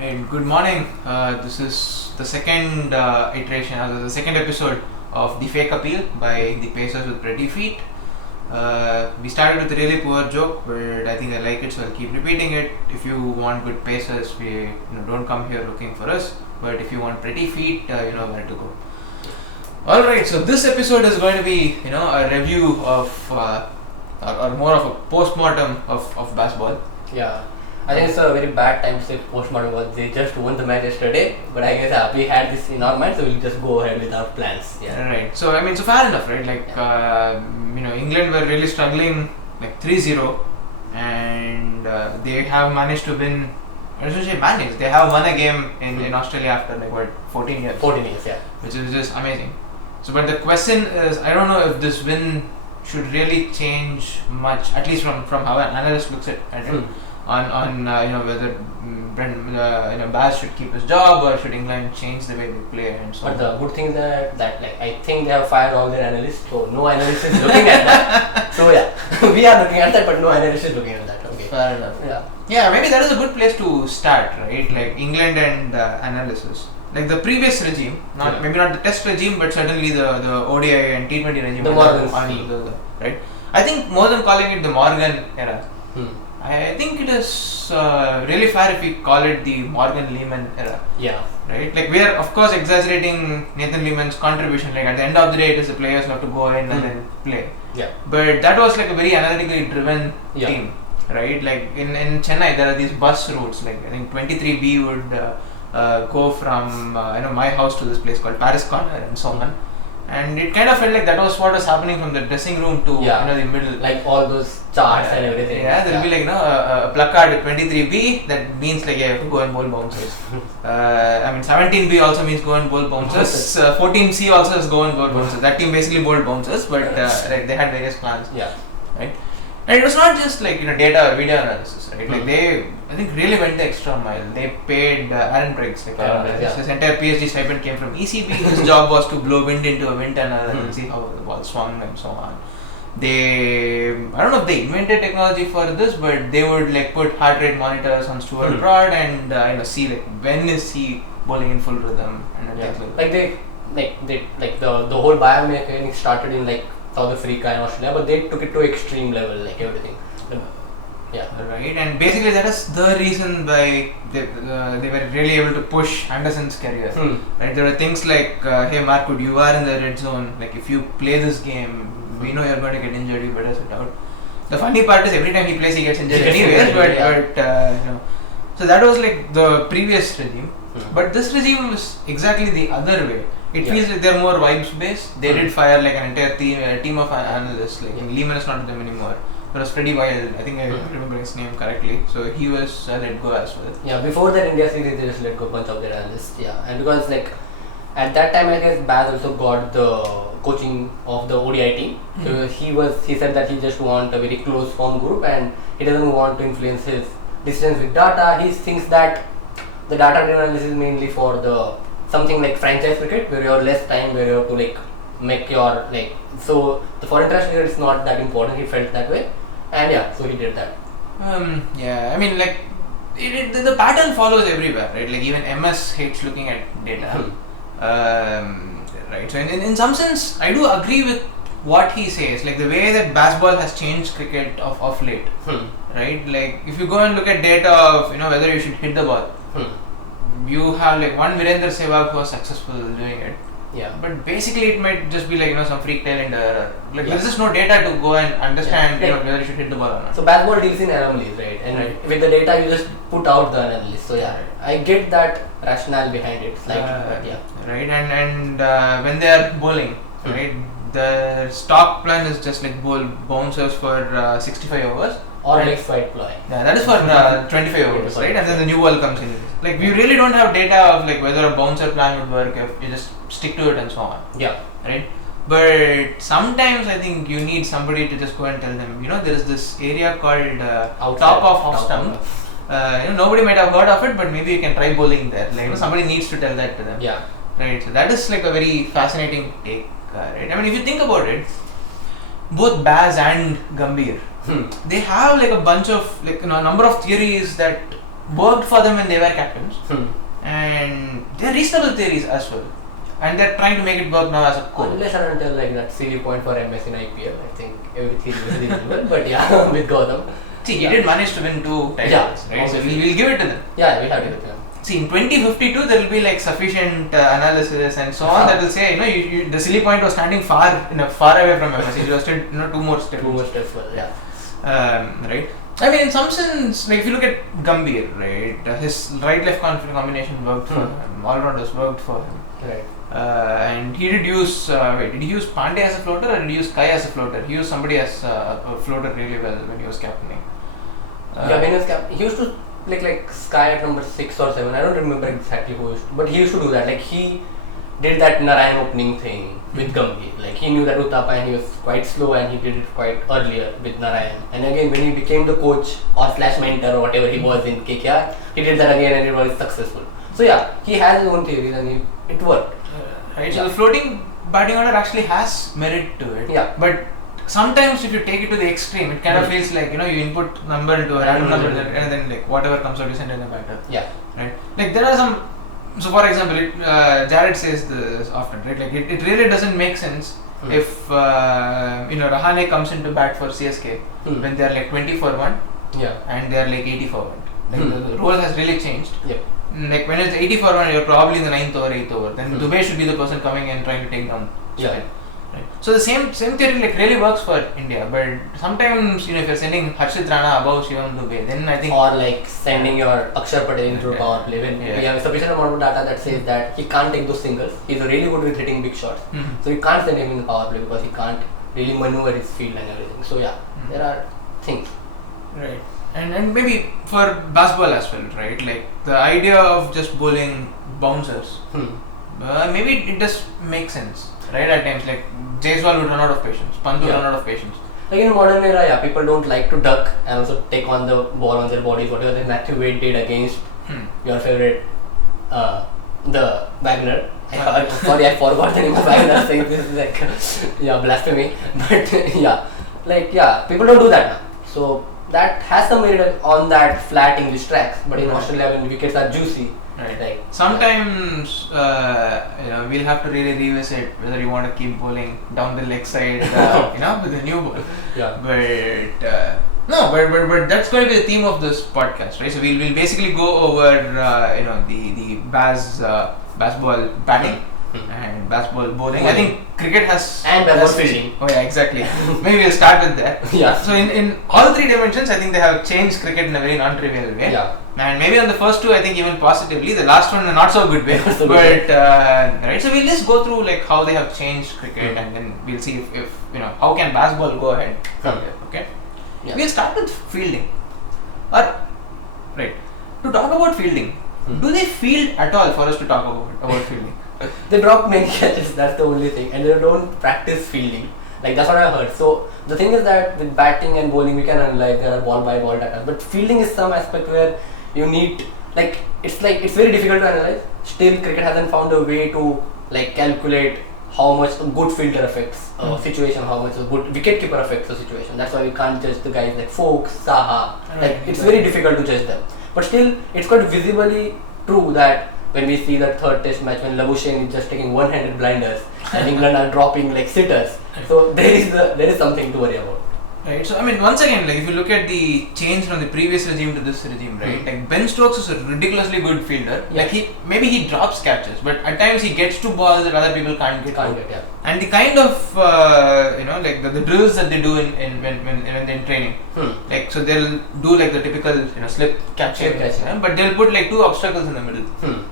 And good morning. This is the second iteration, the second episode of the fake appeal by the Pacers with pretty feet. We started with a really poor joke, but I think I like it, so I'll keep repeating it. If you want good Pacers, don't come here looking for us. But if you want pretty feet, you know where to go. All right. So this episode is going to be, a review of, or more of a post-mortem of Bazball. Yeah, I think it's a very bad time to say postmortem was they just won the match yesterday, but I guess we had this in our mind, so we'll just go ahead with our plans. Yeah. Right. So so fair enough, right? England were really struggling, 3-0, and they have managed to win. I should say managed. They have won a game in Australia after 14 years. 14 years, yeah. Which is just amazing. So, but the question is, I don't know if this win should really change much, at least from how an analyst looks at it. On whether Baz should keep his job or should England change the way they play and so on. But the good thing is that I think they have fired all their analysts, so no analyst is looking at that. So yeah, we are looking at that, but no analyst is looking at that. Okay. Fair enough. Yeah. Yeah, maybe that is a good place to start, right? Like England and analysis. Like the previous regime, maybe not the test regime, but certainly the ODI and T20 regime. The Morgan right? I think more than calling it the Morgan era, I think it is really fair if we call it the Morgan Lehman era. Yeah. Right? Like we are of course exaggerating Nathan Lehman's contribution. Like at the end of the day, it is the players who have to go in and then play. Yeah. But that was like a very analytically driven Yeah. team, right? Like in Chennai, there are these bus routes. Like I think 23B would go from my house to this place called Paris Corner and so on. And it kind of felt like that was what was happening from the dressing room to the middle. Like all those charts and everything. Yeah, there'll be a placard with 23B that means you have to go and bowl bouncers. 17B also means go and bowl bouncers. 14C also is go and bowl bouncers. That team basically bowled bouncers, but they had various plans. Yeah. Right. And it was not just data or video analysis, right? Like they, I think, really went the extra mile. They paid Aaron Briggs. His entire PhD stipend came from ECB. His job was to blow wind into a wind tunnel and see how the ball swung and so on. I don't know if they invented technology for this, but they would put heart rate monitors on Stuart Broad and see when is he bowling in full rhythm and things the whole biomechanics started in South Africa and Australia, but they took it to extreme level, everything. Yeah. Right, and basically that is the reason why they were really able to push Anderson's career. Right, there were things like, hey Markwood, you are in the red zone. If you play this game, we know you're going to get injured. You better sit out. The funny part is every time he plays, he gets injured anyways. So that was the previous regime. But this regime was exactly the other way. It feels like they're more vibes based. They did fire an entire team of analysts. Lehman is not with them anymore. But it was pretty wild. I think I remember his name correctly. So he was let go as well. Yeah, before that India series they just let go a bunch of their analysts. Yeah, and because at that time I guess Baz also got the coaching of the ODI team. So he said that he just want a very close form group and he doesn't want to influence his decisions with data. He thinks that the data analysis is mainly for the something like franchise cricket where you have less time, where you have to make your so for international cricket it's not that important. He felt that way, and so he did that. The pattern follows everywhere, right? Even MS hates looking at data. Right. So in some sense, I do agree with what he says. The way that Bazball has changed cricket of late, right? If you go and look at data of whether you should hit the ball. You have one Virender Sehwag who was successful doing it. Yeah. But basically it might just be some freak talent error. There's just no data to go and understand whether you should hit the ball or not. So Bazball deals in anomalies, right? And with the data you just put out the anomaly. So I get that rationale behind it slightly. Right, and when they are bowling, right, the stock plan is just bowl bouncers for 65 overs. Or fight ploy. Yeah, that is for 25 overs, right? And then the new ball comes in. We really don't have data of whether a bouncer plan would work if you just stick to it and so on. Yeah. Right? But sometimes I think you need somebody to just go and tell them, there is this area called top of off stump. Nobody might have heard of it, but maybe you can try bowling there. Somebody needs to tell that to them. Yeah. Right? So that is a very fascinating take. Right? If you think about it, both Baz and Gambhir, they have a bunch of a number of theories that worked for them when they were captains, and they're reasonable theories as well. And they're trying to make it work now as a coach. Unless and until like that silly point for MS in IPL, I think everything is reasonable. But yeah, with Gautam. See, he did manage to win 2 titles, right? So we'll give it to them. Yeah, we'll have to give it to them. See, in 2052, there will be like sufficient analysis and so on that will say, you the silly point was standing far away from MS. He was still, 2 more steps. 2 more steps, well, yeah. Right. I mean, in some sense, like if you look at Gambhir, right, his right-left combination worked for him. All-rounders worked for him. Right. And he did use, did he use Pandey as a floater or did he use Kai as a floater? He used somebody as a floater really well when he was captaining. When he was captain, he used to like Sky at number 6 or 7. I don't remember exactly who used to, but he used to do that. Like he did that Narayan opening thing with Gambhir. Like he knew that Uthappa and he was quite slow and he did it quite earlier with Narayan. And again, when he became the coach or / mentor or whatever he was in KKR, he did that again and it was successful. So yeah, he has his own theories and it worked. Right, so the floating batting order actually has merit to it. Yeah. But sometimes if you take it to the extreme, it kind of feels like, you input number into a random number and then like whatever comes out you send in the batter. Yeah. Right. Like there are some, so for example, Jared says this often, right? Like it really doesn't make sense if, Rahane comes into bat for CSK when they are like 20 for 1 and they are like 80 for 1. Like the role has really changed. Yeah. Like when it's 80 for 1, you're probably in the 9th or 8th over. Then Dubey should be the person coming and trying to take down. Yeah. Right. So the same theory like really works for India, but sometimes if you're sending Harshit Rana above Shivam Dubey, then I think or like sending your Akshar Patel into a power play when we have sufficient amount of data that says that he can't take those singles. He's really good with hitting big shots, so you can't send him in the power play because he can't really maneuver his field and everything. So yeah, there are things. Right. And maybe for Bazball as well, right? Like the idea of just bowling bouncers, maybe it does make sense, right? At times, like Jaiswal would run out of patience, Pant would run out of patience. Like in modern era, people don't like to duck and also take on the ball on their bodies, whatever the Matthew Wade did against your favorite, the Wagner. Sorry, I forgot the name of Wagner, saying this is like, blasphemy. But people don't do that now. So that has some merit on that flat English tracks, but in Australia when wickets are juicy, right? Sometimes we'll have to really revisit whether you want to keep bowling down the leg side, with a new ball. Yeah. But that's going to be the theme of this podcast, right? So we'll basically go over the Bazball batting. And Bazball bowling. I think cricket has and Bazball fielding. Oh yeah, exactly. Maybe we'll start with that. Yeah. So in all 3 dimensions, I think they have changed cricket in a very non-trivial way. Yeah. And maybe on the first 2, I think even positively. The last one in a not so good way. Right. So we'll just go through like how they have changed cricket, and then we'll see if how can Bazball go ahead from there. Okay. Yeah. We'll start with fielding. Right. To talk about fielding, do they field at all for us to talk about fielding? They drop many catches, that's the only thing, and they don't practice fielding. Like that's what I heard. So the thing is that with batting and bowling we can analyze, there are ball by ball data, but fielding is some aspect where you need it's very difficult to analyze. Still cricket hasn't found a way to calculate how much a good fielder affects a situation, how much a good wicketkeeper affects a situation. That's why we can't judge the guys like Folks, Saha. It's very difficult to judge them. But still it's quite visibly true that when we see that 3rd test match when Labuschagne is just taking one-handed blinders and England are dropping sitters, so there is something to worry about. Right. So I mean, once again, if you look at the change from the previous regime to this regime, right? Like Ben Stokes is a ridiculously good fielder. Yeah. Maybe he drops catches, but at times he gets to balls that other people can't get. Yeah. And the kind of the drills that they do when they're in training, so they'll do the typical slip catching, but they'll put 2 obstacles in the middle.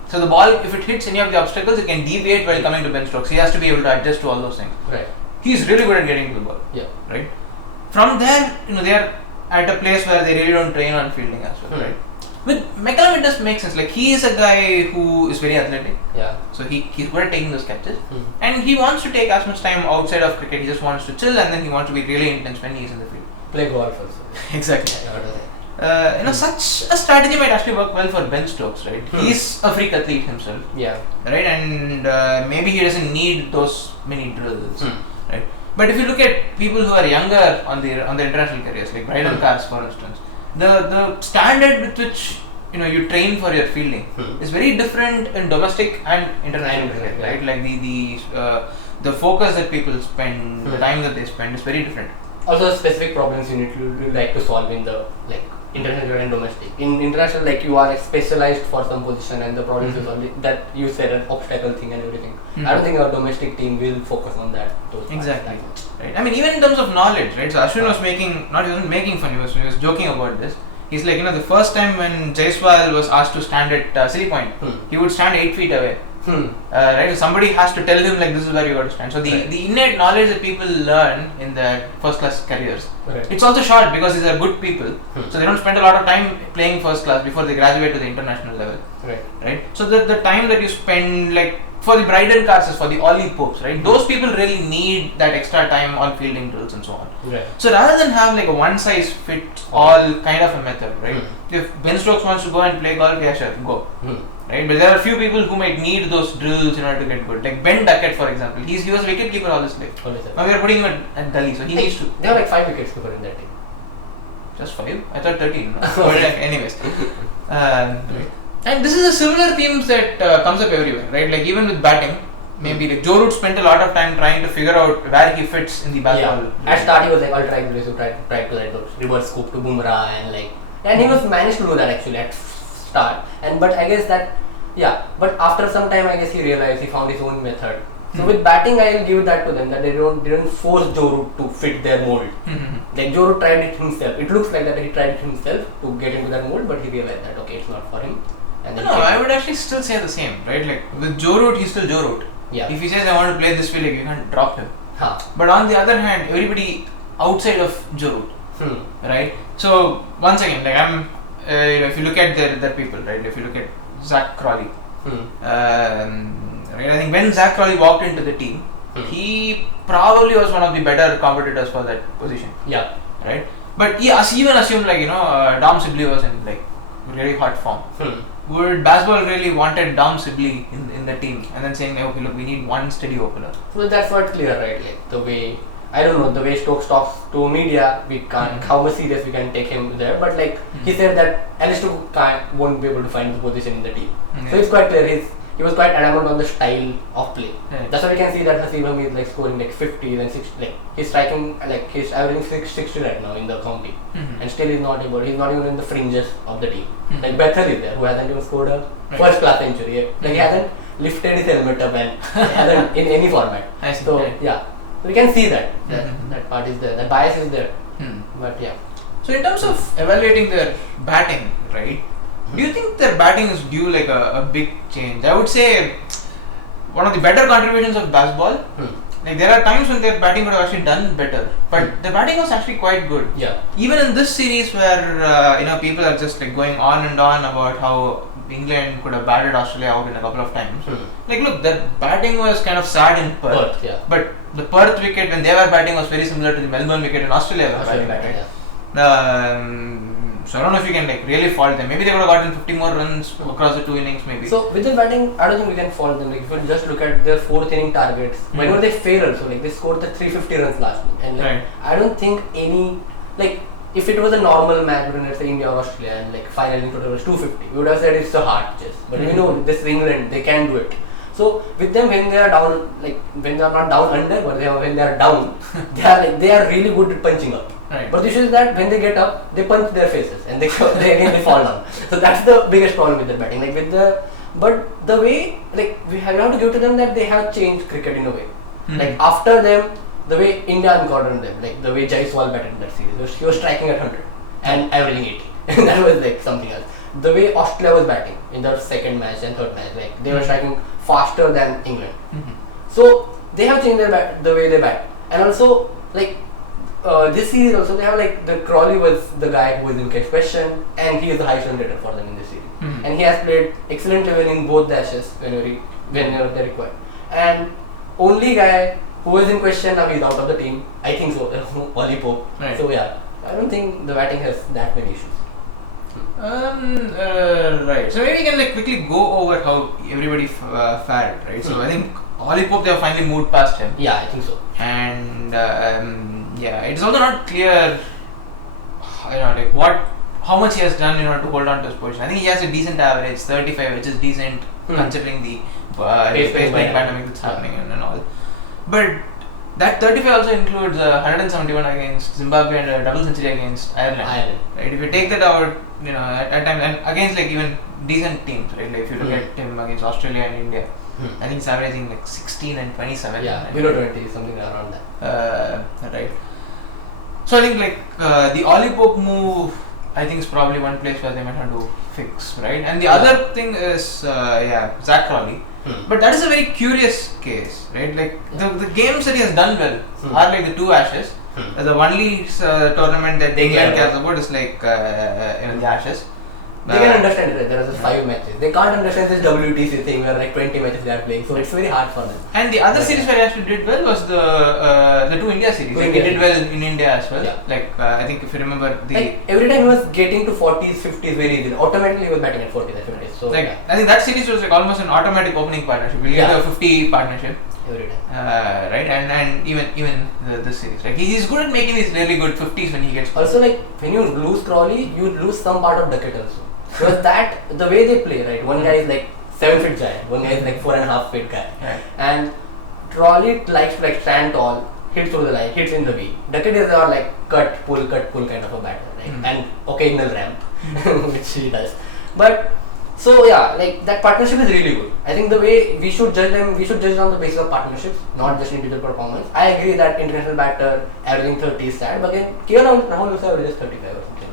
So the ball, if it hits any of the obstacles, it can deviate while coming to Ben Stokes. He has to be able to adjust to all those things. Right. He's really good at getting to the ball. Yeah. Right. From there, they are at a place where they really don't train on fielding as well, right? With McCullum, it does make sense. He is a guy who is very athletic. Yeah. So he's good at taking those catches, and he wants to take as much time outside of cricket. He just wants to chill, and then he wants to be really intense when he's in the field. Play golf also. Exactly. Such a strategy might actually work well for Ben Stokes, right? He's a freak athlete himself. Yeah. Right, and maybe he doesn't need those many drills, right? But if you look at people who are younger on their international careers, like Bridal Cars for instance, the standard with which you train for your fielding is very different in domestic and international cricket, right? Like the focus that people spend, the time that they spend is very different. Also, specific problems you need to like to solve in the like international and domestic. In international, like you are like, specialized for some position, and the problems you solve that you said an obstacle thing and everything. I don't think our domestic team will focus on that. Exactly. Right. I mean, even in terms of knowledge, right? So Ashwin was wasn't making fun. He was joking about this. He's like, the first time when Jaiswal was asked to stand at silly point, he would stand 8 feet away. Right, somebody has to tell him like this is where you got to stand. So the innate knowledge that people learn in their first class careers, it's also short because these are good people. So they don't spend a lot of time playing first class before they graduate to the international level. Right. So the time that you spend like for the Bryden Carses, for the Ollie Popes, right? Those people really need that extra time on fielding drills and so on. So rather than have like a one size fits all kind of a method, right? If Ben Stokes wants to go and play golf, yeah, sure, go. Right, but there are a few people who might need those drills in order to get good. Like Ben Duckett, for example, he was wicket keeper all his life. Now we are putting him at Delhi, so he needs to. There are like 5 wickets keeper in that team. Just 5? I thought 13. No? But like, anyways, right. And this is a similar themes that comes up everywhere, right? Like even with batting, maybe like Joe Root spent a lot of time trying to figure out where he fits in the Bazball. Yeah. At start he was like, I'll try to try to like reverse scoop to Bumrah and he was managed to do that actually at start. But I guess that but after some time I guess he realized he found his own method. So with batting I'll give that to them that they didn't force Joe Root to fit their mold. Like Joe Root tried it himself. It looks like that he tried it himself to get into that mold, but he realized that okay, it's not for him. And then I would actually still say the same, right? Like with Joe Root, he's still Joe Root. Yeah. If he says I want to play this field, like, you can't drop him. But on the other hand, everybody outside of Joe Root, right? So once again, like if you look at their people, right? If you look at Zach Crawley, right? I think when Zach Crawley walked into the team, he probably was one of the better competitors for that position. Yeah. Right. But even assume like Dom Sibley was in like really hot form. Would Bazball really wanted Dom Sibley in the team and then saying, okay, look, we need one steady opener? Well, that's not clear, right? Like the way, I don't know, the way Stokes talks to media, we can't, how much serious we can take him there. But like he said that Alistair won't be able to find his position in the team. So it's quite clear. He was quite adamant on the style of play. That's why we can see that Hasibam is like scoring like 50s and 60. Like he's striking, like he's averaging 660 right now in the county, and still he's not even in the fringes of the team. Like Bethel is there, who hasn't even scored a first class century. Like he hasn't lifted his helmet up and hasn't in any format. So so we can see that that part is there, that bias is there. But yeah. So in terms of evaluating their batting, right? Do you think their batting is due like a big change? I would say one of the better contributions of Bazball. Like there are times when their batting would have actually done better, but their batting was actually quite good. Yeah. Even in this series where people are just like going on and on about how England could have batted Australia out in a couple of times. Like look, their batting was kind of sad in Perth. But the Perth wicket when they were batting was very similar to the Melbourne wicket in Australia were batting. So I don't know if you can like really fault them. Maybe they would have gotten 50 more runs across the 2 innings maybe. So with their batting, I don't think we can fault them. Like if you just look at their 4th inning targets, whenever they fail also, like they scored the 350 runs last week. And like, I don't think any, like if it was a normal match between let's say India or Australia and like final inning total was 250, we would have said it's a hard chase. But we know this is England, they can do it. So with them when they are down, like when they are not down under, but when they are down, they are really good at punching up. But the issue is that when they get up, they punch their faces and they fall down. So that's the biggest problem with their batting. Like but the way like we have to give to them that they have changed cricket in a way. Like after them, the way India uncornered them, like the way Jaiswal batted in that series, he was striking at 100 and averaging 80. That was like something else. The way Australia was batting in their second match and third match, like they were striking faster than England. So they have changed the way they bat, and also like this series also they have like the Crawley was the guy who was in catch question, and he is the highest run getter for them in this series, and he has played excellent level in both the Ashes whenever they required. And only guy who is in question now he's out of the team. I think so, Ollie Pope. So yeah, I don't think the batting has that many issues. Right. So maybe we can like quickly go over how everybody fared, right? So I think Ollie Pope they have finally moved past him. Yeah, I think so. And it's also not clear, like how much he has done in order to hold on to his position. I think he has a decent average, 35, which is decent considering the pace playing pandemic that's happening and all. But that 35 also includes 171 against Zimbabwe and a double century against Ireland. Right? If you take that out, at times and against like even decent teams, right? Like if you look at him against Australia and India, I think he's averaging like 16 and 27. Yeah, below 20, something around that. Right. So I think like the Ollie Pope move, I think is probably one place where they might have to fix, right? And the other thing is, Zach Crawley. But that is a very curious case, right? Like the games that he has done well are like the 2 Ashes. The only tournament that England cares about is like the Ashes. They can understand it. There are just 5 matches. They can't understand this WTC thing where like 20 matches they are playing. So it's very hard for them. And the other series where he actually did well was the 2 India series. Like he did well in India as well. Yeah. Like I think if you remember every time he was getting to 40s, 50s very easily. Automatically he was batting at 40s and 50s. So I think that series was like almost an automatic opening partnership. We'll get a 50 partnership. Every time. Right, and even this series, like he's good at making these really good 50s when he gets. Also, like when you lose Crawley, you lose some part of Duckett also. Because the way they play, right? One guy is like 7 feet giant, one guy is like 4.5 feet guy, and Crawley likes to like stand tall, hit through the line, hits in the V. Duckett is like cut pull kind of a batter, right? And occasional ramp, which he does. But so yeah, like that partnership is really good. I think the way we should judge them, we should judge on the basis of partnerships, not just individual performance. I agree that international batter averaging 30 is sad, but again, KL Rahul also averages 35 or something.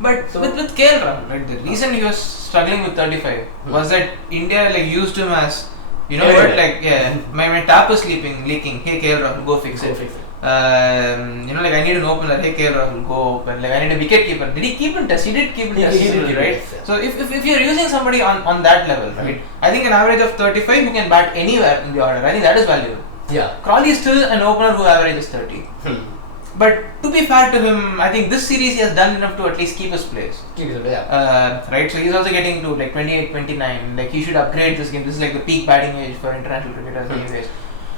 But so with KL Rahul, right, the reason he was struggling with 35 was that India like used him as, my tap is leaking. Hey KL Rahul, go fix it. Like I need an opener. Hey KL Rahul, go open. Like I need a wicket keeper. Did he keep in test? He did keep in test, right? So if you're using somebody on that level, right, I think an average of 35 who can bat anywhere in the order, I think that is valuable. Yeah. Crawley is still an opener who averages 30. But to be fair to him, I think this series he has done enough to at least keep his place. Right, so he's also getting to like 28, 29. Like he should upgrade this game. This is like the peak batting age for international cricketers anyways.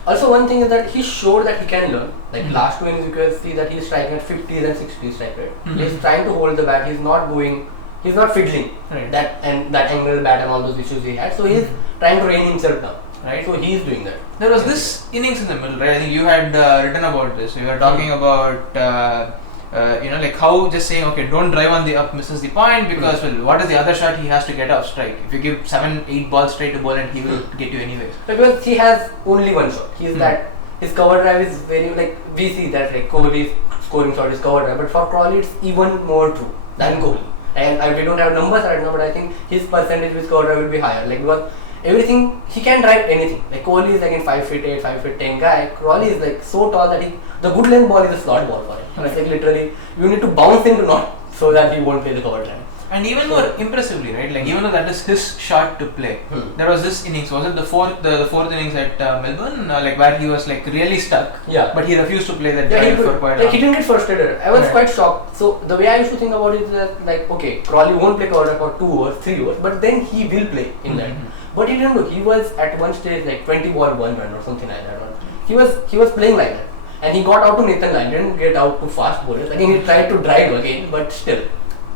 Also, one thing is that he showed that he can learn. Like last 2 innings, you can see that he's striking at 50s and 60s strike rate. He's trying to hold the bat. He's not fiddling that angle bat and all those issues he had. So he's trying to rein himself down. Right, so he's doing that. There was this innings in the middle, right? I think you had written about this. You were talking about, like how just saying, okay, don't drive on the up misses the point because, well, what is the other shot he has to get off strike? If you give 7-8 balls straight to Boland, he will get you anyways. Because he has only one shot. He's that his cover drive is very like we see that like Kohli's scoring shot is cover drive, but for Crawley it's even more true than Kohli. And we don't have numbers right now, but I think his percentage with cover drive will be higher. Like because everything, he can drive anything. Like Kohli is like in 5'8", 5'10" guy. Crawley is like so tall that the good length ball is a slot ball for him. It's like literally you need to bounce him to not so that he won't play the cover drive. And even more impressively, right? Like even though that is his shot to play, there was this innings. Was it the fourth innings at Melbourne? Like where he was like really stuck. Yeah. But he refused to play that drive for quite a long. He didn't get frustrated. I was quite shocked. So the way I used to think about it is that like okay, Crawley won't play cover drive for 2 overs, 3 overs, but then he will play in that. But he didn't do. He was at one stage like 20 ball 1 run or something like that. He was playing like that, and he got out to Nathan Lyon. Didn't get out to fast bowlers. Again, he tried to drive again, but still,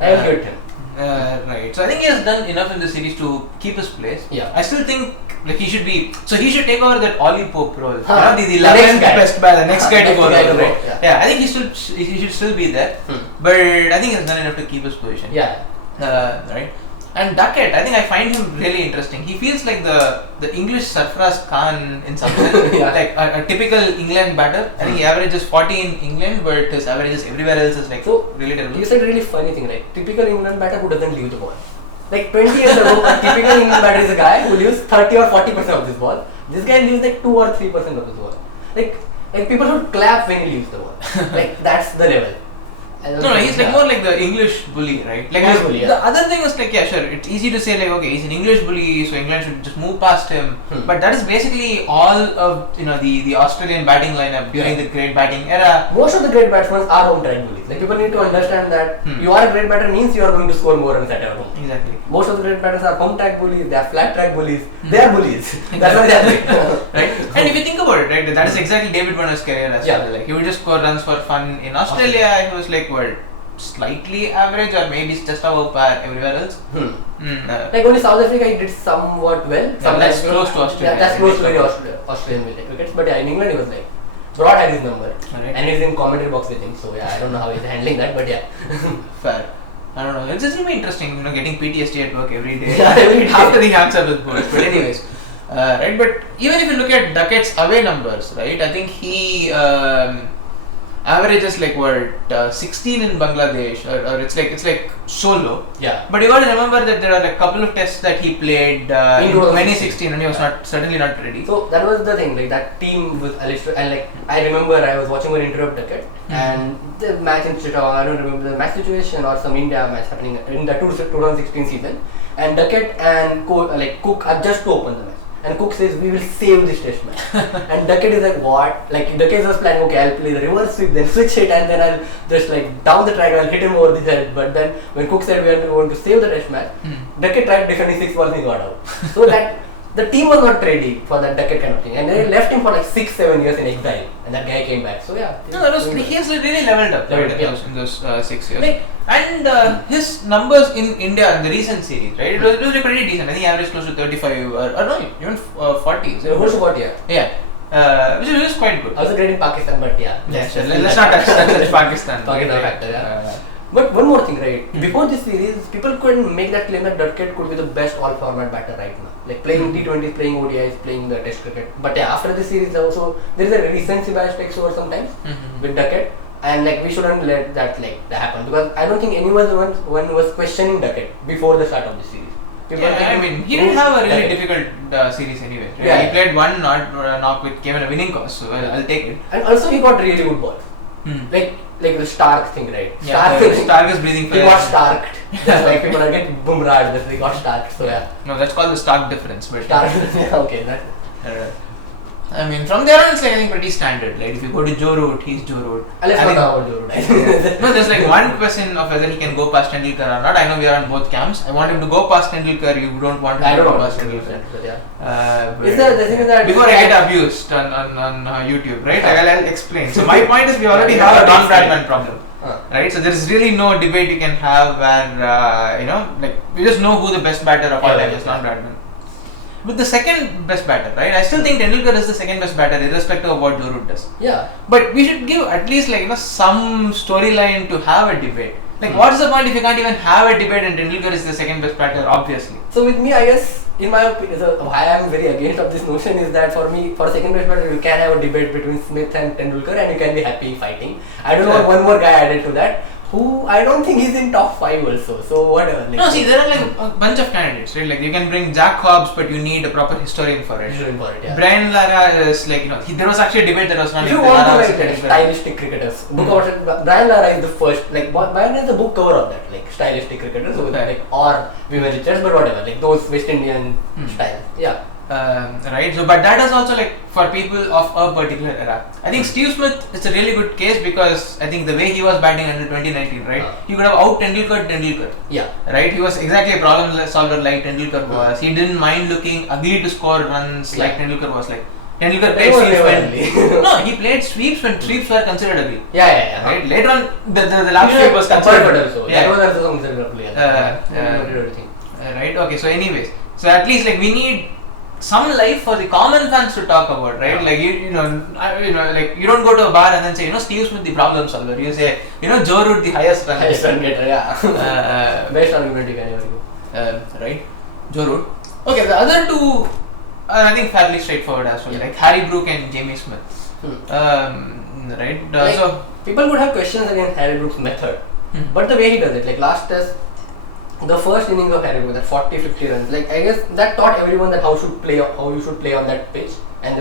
I will give it him. Right. So I think he has done enough in the series to keep his place. Yeah. I still think like he should be. So he should take over that Ollie Pope role. The 11th best guy, the next guy to go. Right? Yeah. I think he should still be there. But I think he has done enough to keep his position. Yeah. Right. And Duckett, I think I find him really interesting. He feels like the English Sarfaraz Khan in some sense, like a typical England batter. I think he averages 40 in England, but his averages everywhere else is like so really terrible. You said a really funny thing, right? Typical England batter who doesn't leave the ball. Like 20 years ago, a typical England batter is a guy who leaves 30 or 40% of this ball. This guy leaves like 2 or 3% of this ball. Like people should clap when he leaves the ball. Like that's the level. No, he's like more like the English bully, right? Like English bully, the other thing is like, yeah, sure, it's easy to say like, okay, he's an English bully, so England should just move past him. But that is basically all of the Australian batting lineup during the great batting era. Most of the great batsmen are home track bullies. Like people need to understand that you are a great batter means you are going to score more runs at your home. Exactly. Most of the great batters are home track bullies. They are flat track bullies. They are bullies. That's what they are doing. Right? And if you think about it, right, that is exactly David Warner's career as well. Like he would just score runs for fun in Australia. He was like what slightly average or maybe it's just above par everywhere else. Like only South Africa he did somewhat well. Yeah, that's close to Australia. Yeah, that's close to very Australian wickets. But yeah, in England he was like Broad had his number, and he's in commentary box with him. So yeah, I don't know how he's handling that, but yeah. Fair. I don't know. It's just really interesting, getting PTSD at work every day. Yeah, every day. After the answer with both. But anyways, right. But even if you look at Duckett's away numbers, right? I think he averages like 16 in Bangladesh, or it's like so low. Yeah. But you got to remember that there are like a couple of tests that he played in 2016, and he was certainly not ready. So that was the thing, like that team with Alistair, and like I remember I was watching one interview of Duckett, and the match in Chittagong, I don't remember the match situation or some India match happening in the 2016 season, and Duckett and Cook are just to open the match. And Cook says, we will save this test match. And Duckett is like, what? Like, Duckett was planning, okay, I'll play the reverse sweep, then switch it, and then I'll just like down the track, I'll hit him over the head. But then when Cook said we are going to save the test match, Duckett tried defending 6 balls and he got out. So that the team was not ready for that Duckett kind of thing. And they left him for like 6-7 years in exile. And that guy came back. So yeah. He has really leveled up in those 6 years. And his numbers in India in the recent series, right? It was pretty decent. I think he averaged close to 35 or no, even 40. Close to 40, yeah. Yeah. Which is quite good. Also great in Pakistan, but yeah. Let's not touch Pakistan. Pakistan factor, yeah. But one more thing, right? Before this series, people couldn't make that claim that Duckett could be the best all-format batter right now. Like playing T20s, playing ODIs, playing the Test cricket. But yeah, after this series also, there is a recency bias takes over sometimes with Duckett. And like we shouldn't let that happen, because I don't think anyone was questioning Duckett before the start of the series. He didn't have a really difficult series anyway. Right? Yeah. He played one knock which came in a winning cost, so I'll take it. And also he got really good balls. Like the Stark thing, right? Stark is breathing fire. He got Starked. Just like people are getting Bumrah, they got Starked, so yeah. No, that's called the Stark difference. But Stark, okay. I mean, from there on, it's like I think pretty standard. Like if you go to Joe Root, he's Joe Root. Let's not talk about Joe Root. No, there's like one question of whether he can go past Tendulkar or not. I know we are on both camps. I want him to go past Tendulkar. You don't want him to go past Tendulkar. Before I get abused on YouTube, right? I'll explain. So my point is, we already have a Don Bradman problem. Right, so there is really no debate you can have where we just know who the best batter of all time is, Don Bradman. With the second best batter, right? I still think Tendulkar is the second best batter, irrespective of what Joe Root does. Yeah. But we should give at least some storyline to have a debate. Like, what's the point if you can't even have a debate and Tendulkar is the second best batter? Obviously. So with me, I guess, in my opinion, why I am very against of this notion is that for me, for second best batter, you can have a debate between Smith and Tendulkar, and you can be happy fighting. I don't want one more guy added to that, who I don't think he's in top 5 also. So whatever. No, see, there are like a bunch of candidates, right? Like you can bring Jack Hobbs, but you need a proper historian for it. Yeah. Brian Lara is like, there was actually a debate that was running. If you want to write stylistic cricketers, book about Brian Lara is the first. Like Brian is the book cover of that, like stylistic cricketers, or Vivian Richards, but whatever, like those West Indian style. Yeah. Right, so but that is also like for people of a particular era. I think Steve Smith is a really good case because I think the way he was batting until 2019, right? He could have out Tendulkar. Yeah. Right, he was exactly a problem solver like Tendulkar was. He didn't mind looking ugly to score runs like Tendulkar was. Like Tendulkar played sweeps when no, he played sweeps when sweeps were considered ugly. Yeah. Right, later on the last sweep was considered. Also. Yeah. That was also considered ugly. Right. Okay. So, anyways, so at least like we need some life for the common fans to talk about, right? Like you don't go to a bar and then say, Steve Smith the problem solver. You say, Joe Root the highest run getter. Yeah. Best argument you can ever give. Right, Joe Root. Okay, the other two are I think fairly straightforward as well, like Harry Brook and Jamie Smith. Right. So people would have questions against Harry Brook's method, but the way he does it, like last test. The first innings of Harry Brook, that 40-50 runs, like I guess that taught everyone that how you should play on that pitch. And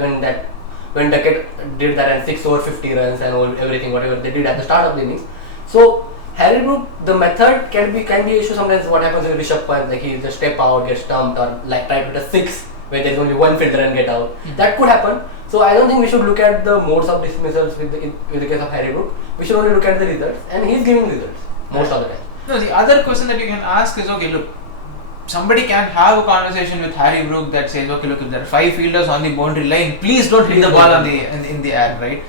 when Duckett did that and 6 over 50 runs and everything, whatever they did at the start of the innings. So Harry Brook, the method can be an issue sometimes. What happens with Rishabh Pant, like he just step out, get stumped, or like try to hit a 6 where there's only one fielder and get out. That could happen. So I don't think we should look at the modes of dismissals with the case of Harry Brook. We should only look at the results, and he's giving results most of the time. No, the other question that you can ask is, okay, look, somebody can have a conversation with Harry Brook that says, okay, look, if there are 5 fielders on the boundary line, please don't hit the ball in the air, right?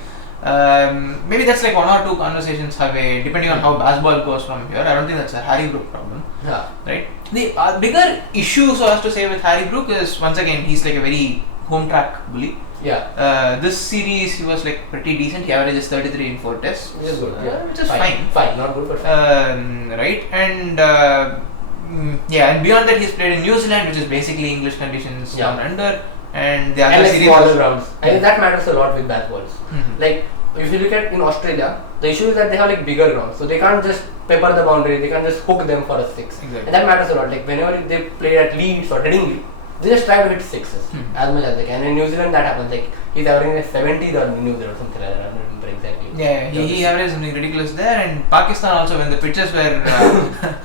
Maybe that's like one or two conversations away, depending on how Bazball goes from here. I don't think that's a Harry Brook problem. Yeah. Right? The bigger issue, so as to say, with Harry Brook is, once again, he's like a very home track bully. Yeah. This series, he was like pretty decent. He averages 33 in 4 tests. Which is good. Which is fine. Fine, not good, but fine. Right? And and beyond that, he's played in New Zealand, which is basically English conditions down under. And the other like series smaller grounds. I think that matters a lot with Bazballs. Like, if you look at in Australia, the issue is that they have like bigger grounds, so they can't just pepper the boundary, they can't just hook them for a 6. Exactly. And that matters a lot. Like, whenever they play at Leeds or Headingley, they just try to hit 6s as much as they can. In New Zealand, that happens. Like, he's averaging like 70s or New Zealand or something like that. I don't remember exactly. Yeah, he averaged something ridiculous there. And Pakistan also, when the pitches were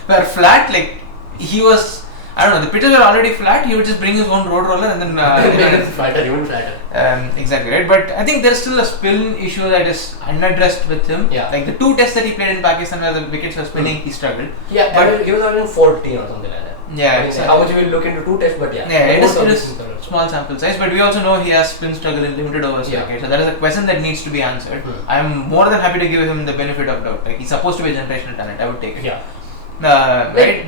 were flat, like he was. I don't know, the pitches were already flat, he would just bring his own road roller and then flatter, even flatter. Exactly, right? But I think there's still a spin issue that is unaddressed with him. Yeah. Like the 2 tests that he played in Pakistan where the wickets were spinning, he struggled. Yeah, but he was only in 14 or something like that. Yeah, exactly. How much we will look into 2 tests, but it is small sample size, but we also know he has spin struggle in limited overs cricket. So that is a question that needs to be answered. I am more than happy to give him the benefit of doubt. Like, he's supposed to be a generational talent, I would take it. Yeah. Right?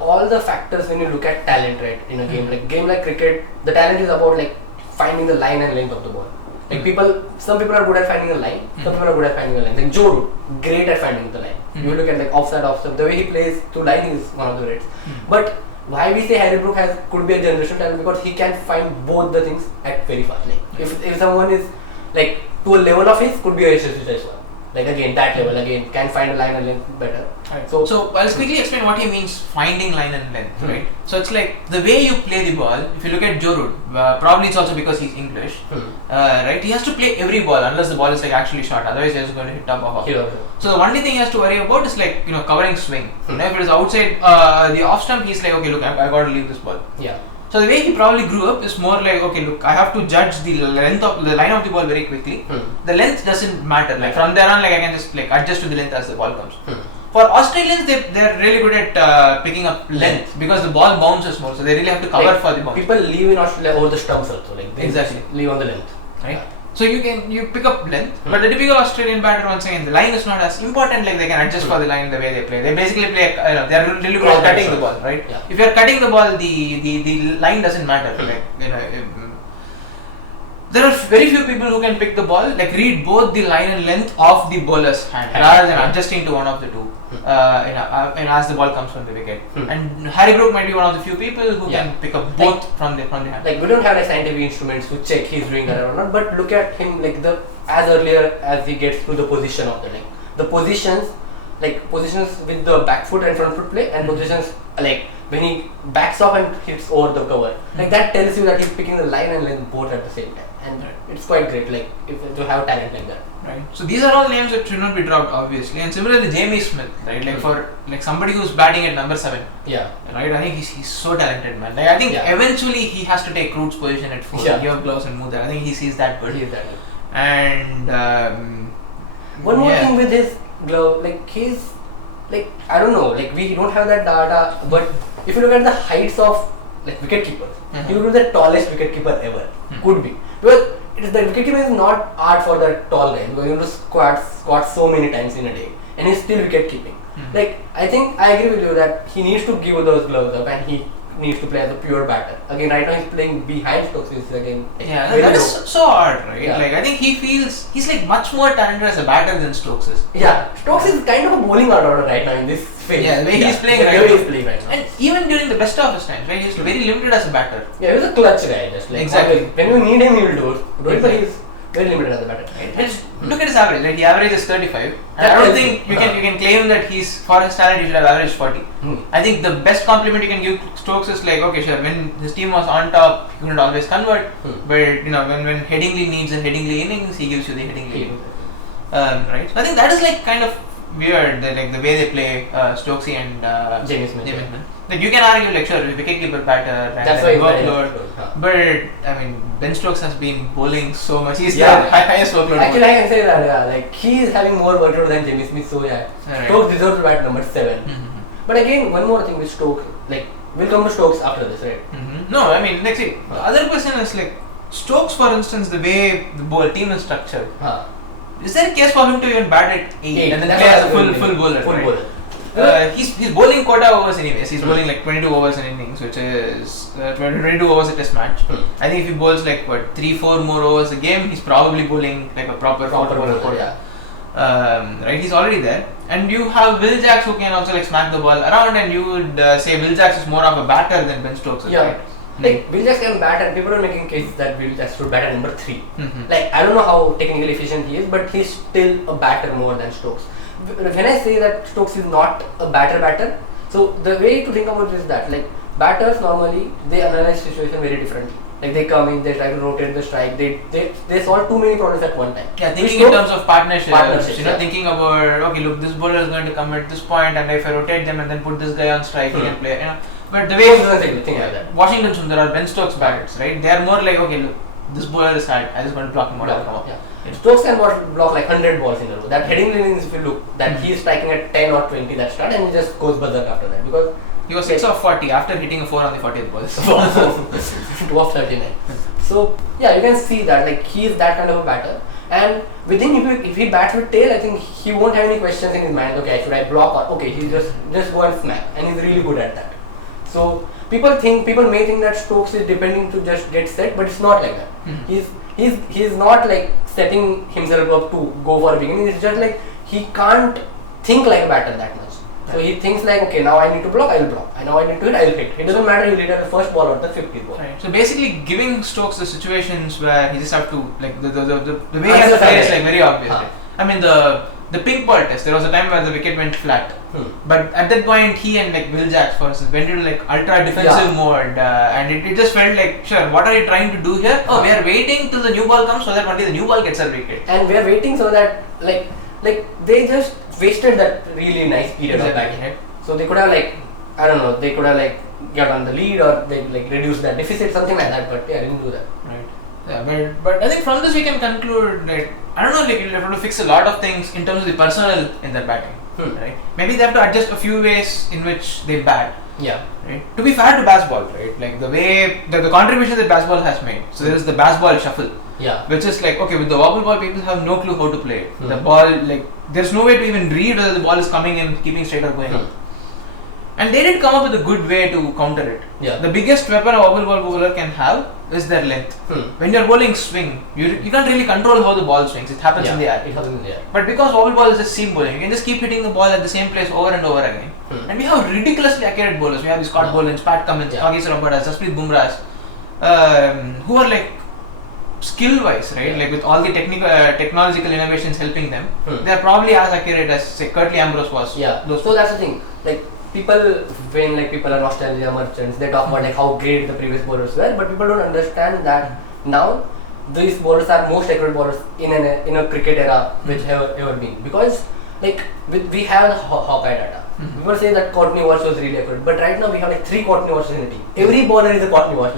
All the factors when you look at talent, right, in a game like cricket, the talent is about like finding the line and length of the ball. Like some people are good at finding a line, some people are good at finding a line. Like Joe Root, great at finding the line. You look at like offside, the way he plays to line is one of the greats. But why we say Harry Brook could be a generational talent, because he can find both the things at very fast. Like if someone is like to a level of his, could be a Yashasvi one. Like again, that level again can find a line and length better. Right. So I'll quickly explain what he means finding line and length, right? So it's like the way you play the ball. If you look at Joe Root, probably it's also because he's English, right? He has to play every ball unless the ball is like actually short. Otherwise, he's going to hit top off. So the only thing he has to worry about is like covering swing. If it is outside the off stump, he's like, okay, look, I got to leave this ball. Yeah. So the way he probably grew up is more like, okay, look, I have to judge the length of the line of the ball very quickly. The length doesn't matter. Like from there on, like I can just like adjust to the length as the ball comes. For Australians, they're really good at picking up length because the ball bounces more, so they really have to cover for the bounce. People leave in Australia over the stumps also, like they exactly leave on the length, right? Yeah. So you pick up length, but the typical Australian batter, once again, the line is not as important. Like they can adjust for the line the way they play. They basically play. They're really good at cutting the ball, right? Yeah. If you're cutting the ball, the line doesn't matter. Like there are very few people who can pick the ball, like read both the line and length of the bowler's hand, rather than adjusting to one of the two. As the ball comes from the wicket, and Harry Brook might be one of the few people who can pick up both from the hand. Like we don't have like scientific instruments to check he's doing that or not, but look at him like as earlier as he gets to the position of the positions with the back foot and front foot play, and positions like when he backs off and hits over the cover, like that tells you that he's picking the line and length both at the same time, and it's quite great. Like if to have talent like that. Right. So these are all names that should not be dropped, obviously. And similarly, Jamie Smith, right? Like for like somebody who's batting at number 7. Yeah. Right. I think he's so talented, man. Like I think eventually he has to take Root's position at 4, give gloves and move there. I think he's that good. He is that good. And one more thing with his glove, like he's like I don't know, like we don't have that data, but if you look at the heights of like wicket keepers, he would be the tallest wicket keeper ever. Could be because. The wicketkeeper is not art for the tall guy because you have to squat so many times in a day, and he's still wicket keeping. Like I think I agree with you that he needs to give those gloves up and he needs to play as a pure batter. Again, right now he's playing behind Stokes. Again, that is so hard, right? Yeah. Like I think he feels he's like much more talented as a batter than Stokes is. Yeah, Stokes is kind of a bowling order right now in this phase. Yeah, the way he's playing right now. And even during the best of his times, right, he's very limited as a batter. Yeah, he's a clutch guy. Just like exactly. When you need him, he will do it. But he's very limited as a batter. Right? Look at his average. Like he averages 35. And I don't think you can claim that he's for his talent he should have averaged 40. I think the best compliment you can give Stokes is like, okay, sure, when his team was on top, he couldn't always convert. But when Headingley needs a Headingley innings, he gives you the Headingley innings. Right. So I think that is like kind of weird, like the way they play Stokesy and Jamie Smith. Like you can argue like sure, wicketkeeper batter and that's why workload, but I mean Ben Stokes has been bowling so much. He's the highest workload. Actually, I can say that like he is having more workload than Jamie Smith. So Stokes deserves to bat number 7. But again, one more thing with Stokes, like we'll come to Stokes after this, right? No, I mean, like see, the other question is like Stokes, for instance, the way the team is structured. is there a case for him to even bat at 8 and then play as a full bowler? Full right? bowler. He's bowling quota overs anyways. He's bowling like 22 overs in innings, which is 22 overs a test match. I think if he bowls like 3-4 more overs a game, he's probably bowling like a proper bowler quota. Right, he's already there, and you have Will Jacks who can also like smack the ball around, and you would say Will Jacks is more of a batter than Ben Stokes is, right? Like Will Jacks can bat, and people are making cases that Will Jacks should bat at number 3. Like I don't know how technically efficient he is, but he's still a batter more than Stokes. When I say that Stokes is not a batter, so the way to think about this is that like batters normally they analyze situation very differently. Like they come in, they try to rotate the strike, they solve too many problems at one time. Yeah, thinking in terms of partnerships, thinking about okay, look, this bowler is going to come at this point, and if I rotate them and then put this guy on strike, he can play. But the way thing like that. Washington Sundar or Ben Stokes batters, right? They are more like okay, look, this bowler is hard, I'm just going to block him out. Stokes can block like 100 balls in a row. That heading innings, if you look, that he is striking at 10 or 20 that start, and he just goes berserk after that because he was 6 of 40 after hitting a 4 on the 40th ball. 2 of 39. So yeah, you can see that like he is that kind of a batter, and within if he bats with tail, I think he won't have any questions in his mind. Okay, should I block or okay, he just go and smack, and he's really good at that. So people may think that Stokes is depending to just get set, but it's not like that. He's not like setting himself up to go for a beginning. It's just like he can't think like a batter that much. So he thinks like, okay, now I need to block, I'll block. I know I need to hit, I'll hit. It doesn't matter if he hit at the first ball or the 50th ball. Right. So basically, giving Stokes the situations where he just have to like the way he has to play is like very obvious. Right? I mean the pink ball test. There was a time where the wicket went flat, but at that point he and like Will Jacks, for instance, went into like ultra defensive mode, and it just felt like, sure, what are you trying to do here? Oh, we are waiting till the new ball comes so that only the new ball gets a wicket. And we are waiting so that like they just wasted that really nice period of batting. Right? So they could have like, I don't know, they could have like got on the lead or they like reduced that deficit, something like that. But yeah, didn't do that. Right. Yeah, but I think from this we can conclude that I don't know, like you'll have to fix a lot of things in terms of the personnel in their batting. Right? Maybe they have to adjust a few ways in which they bat. Yeah. Right. To be fair to Bazball, right? Like the way the contribution that Bazball has made. So there is the Bazball shuffle. Yeah. Which is like, okay, with the wobble ball, people have no clue how to play it. The ball, like, there's no way to even read whether the ball is coming in, keeping straight or going up. And they did come up with a good way to counter it. Yeah. The biggest weapon a wobble ball bowler can have is their length. When you're bowling swing, you can't really control how the ball swings. It happens in the air. It happens in the air. But because wobble ball is just seam bowling, you can just keep hitting the ball at the same place over and over again. And we have ridiculously accurate bowlers. We have Scott Boland, Pat Cummins, Hagis Rambadas, Jasprit Bumrah, who are like skill-wise, right? Like with all the technological innovations helping them, they are probably as accurate as say Curtly Ambrose was. Yeah. So that's the thing. Like when like people are nostalgia merchants, they talk about like how great the previous bowlers were, but people don't understand that now these bowlers are most accurate bowlers in a cricket era which have ever been, because like we have Hawkeye data. People say that Courtney Walsh was really accurate, but right now we have like 3 Courtney Walshes in the team. Every bowler is a Courtney Walsh.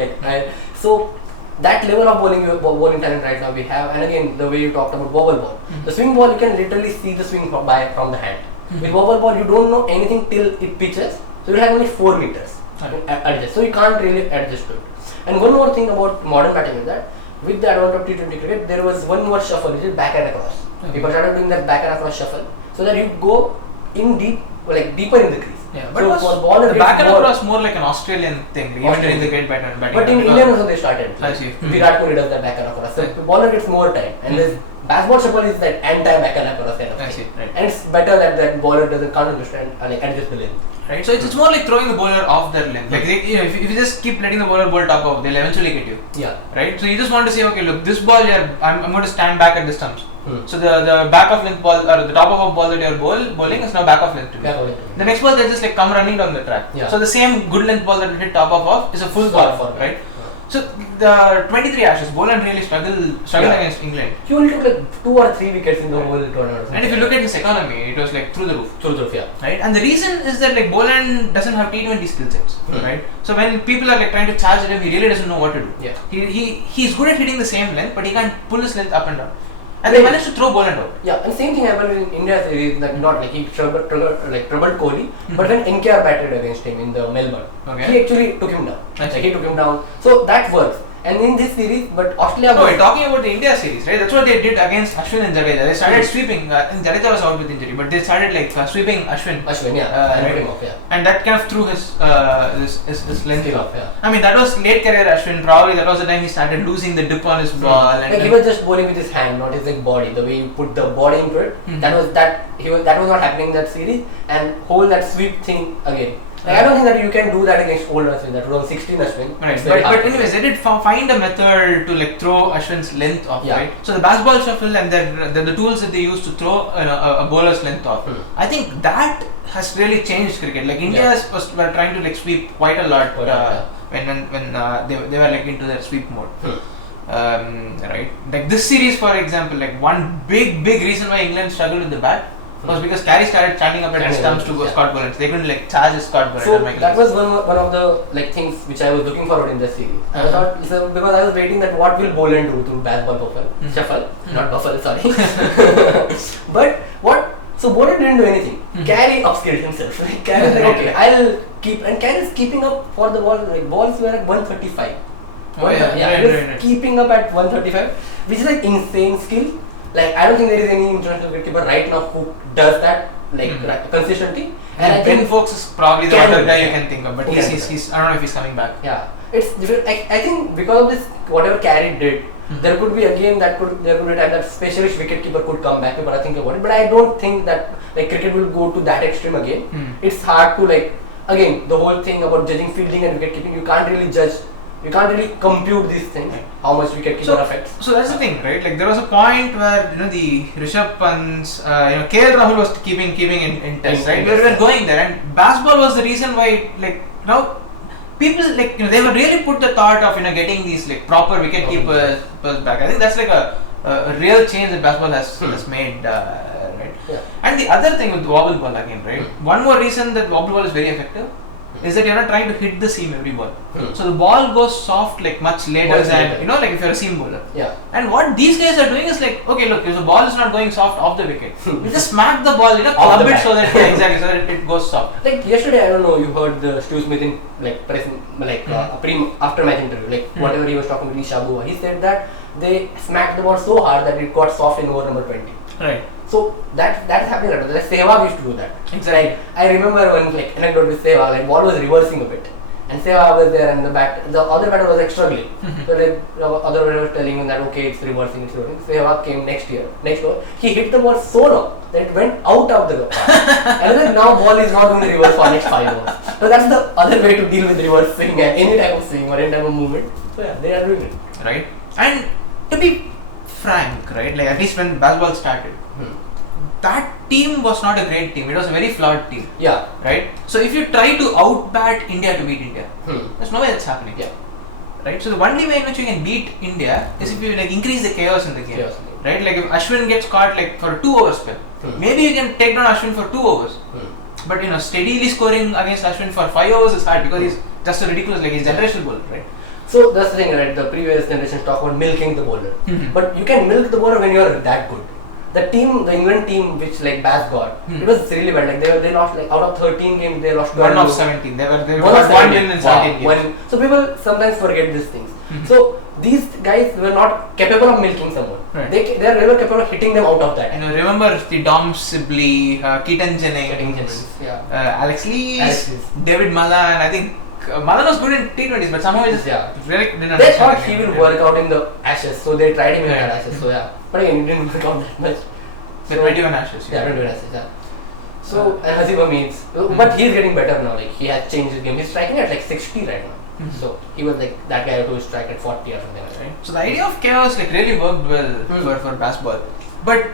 So that level of bowling talent right now we have, and again the way you talked about wobble ball, the swing ball you can literally see the swing from the hand. With wobble ball you don't know anything till it pitches, so you have only 4 meters adjust, so you can't really adjust to it. And one more thing about modern batting is that with the advent of T20 cricket, there was one more shuffle, which is back and across. People started doing that back and across shuffle, so that you go in deep, like deeper in the crease. Yeah, but the back and across more like an Australian thing, even during the great batting. But in India also they started. I see. Virat Kohli does that back and across. So the bowler gets more time, and this Bazball shuffle is that anti-back and across kind of thing. I see. Right. And it's better that bowler can't understand and adjust the length. Right, so it's more like throwing the bowler off their length. Like if you just keep letting the bowler bowl top off, they'll eventually get you. Yeah. Right. So you just want to say, okay, look, this ball here, I'm going to stand back at this stumps. So the back of length ball or the top of a ball that you're bowling is now back of length to me. The next ball they just like come running down the track. Yeah. So the same good length ball that will hit top of is a full ball, right? So the 23 Ashes, Boland really struggled against England. He only took like 2 or 3 wickets in the whole tournament. And if you look at his economy, it was like through the roof. Yeah. Right? And the reason is that like Boland doesn't have T20 skill sets, right? So when people are like trying to charge at him, he really doesn't know what to do. Yeah. He's good at hitting the same length, but he can't pull his length up and down. And they managed to throw Boland out. Yeah, and same thing happened in India series, like not like he troubled Kohli, but when NKR batted against him in the Melbourne, he actually took him down. He took him down. So that works. And in this series, but Australia. No, we're talking about the India series, right? That's what they did against Ashwin and Jadeja. They started sweeping. I think Jadeja was out with injury, but they started like sweeping Ashwin. Ashwin, yeah, right? him off, yeah. And that kind of threw his length off. Yeah. I mean, that was late career Ashwin. Probably that was the time he started losing the dip on his ball. And like he was just bowling with his hand, not his like body. The way you put the body into it, that was not happening in that series. And whole that sweep thing again. Like, I don't think that you can do that against old Ashwin. That was 16 Ashwin. Right. But anyways, they did find a method to like throw Ashwin's length off. Yeah. Right. So the Bazball shuffle and the tools that they use to throw a bowler's length off. I think that has really changed cricket. Like India were trying to like sweep quite a lot when they were like into their sweep mode. Right. Like this series, for example, like one big reason why England struggled with the bat was because Carey started standing up at his stumps to go Scott Boland. They couldn't like charge his Scott Boland. So that was one of the like things which I was looking forward in this series. I thought because I was waiting that what will Boland do through Bazball shuffle, not buffle, sorry. But what? So Boland didn't do anything. Carey upskilled himself. Like, Carey is like, okay, I'll keep, and Carey is keeping up for the ball. Like balls were at 135. Right. Keeping up at 135, which is like insane skill. Like I don't think there is any international wicketkeeper right now who does that consistently. And Ben Foakes is probably the other guy you can think of, but he's I don't know if he's coming back. Yeah, it's different. I think because of this, whatever Carey did, there could be a game there could be a time that specialist wicketkeeper could come back. People are thinking about it, but I don't think that like cricket will go to that extreme again. It's hard to like again the whole thing about judging fielding and wicketkeeping. You can't really judge. You can't really compute these things, how much wicketkeeper affects. So that's the thing, right? Like there was a point where the Rishabh Pants, KL Rahul was keeping in test, right? We were going there, and Bazball was the reason why, like now, people like they were really put the thought of getting these like proper wicketkeepers back. I think that's like a real change that Bazball has made, right? Yeah. And the other thing with the wobble ball again, right? One more reason that wobble ball is very effective is that you're not trying to hit the seam every ball. So the ball goes soft like much later than like if you're a seam bowler. Yeah. And what these guys are doing is like, okay, look, if the ball is not going soft off the wicket, you just smack the ball, club it so that it goes soft. Like yesterday, I don't know, you heard the Stu Smith in like after match interview, like whatever he was talking with Shabu, he said that they smacked the ball so hard that it got soft in over number 20. Right. So that's happening right now. Like Sehwag used to do that. Exactly. Like, I remember when like anecdote with Sehwag, like ball was reversing a bit, and Sehwag was there, and the other batter was like struggling. So like the other batter was telling him that okay, it's reversing. Sehwag came next over, he hit the ball so long that it went out of the ground. And then now ball is not going to reverse for next 5 overs. So that's the other way to deal with reverse swing and any type of swing or any type of movement. So yeah, they are doing it. Right. And to be frank, right, like at least when Bazball started, that team was not a great team. It was a very flawed team. Yeah. Right? So if you try to outbat India to beat India, there's no way that's happening. Yeah. Right? So the only way in which you can beat India is if you like increase the chaos in the game. Right? Like if Ashwin gets caught like for a 2-over spell, maybe you can take down Ashwin for 2 overs. But steadily scoring against Ashwin for 5 overs is hard because he's just a ridiculous, like he's generational bowler, right? So that's the thing, right? The previous generations talk about milking the bowler. But you can milk the bowler when you're that good. The England team which like Baz got, it was really bad. Like they lost like out of 13 games they lost 12. 1 of 17. They were one win in 17 games. So people sometimes forget these things. So these guys were not capable of milking someone. Right. They are never capable of hitting them out of that. Remember the Dom Sibley, Keaton Jennings, Alex Lees, David Malan. I think Malan was good in T20s, but somehow he just really didn't understand. They thought he will work out in the Ashes, so they tried him in the Ashes. So yeah, but again, it didn't work out that much. The 21 Ashes. Yeah, 21 Ashes. Yeah. So and Haseeb Hameed's, but he's getting better now. Like he has changed his game. He's striking at like 60 right now. So he was like that guy who strike at 40 or something like that. Right? So the idea of chaos like really worked well for Bazball, but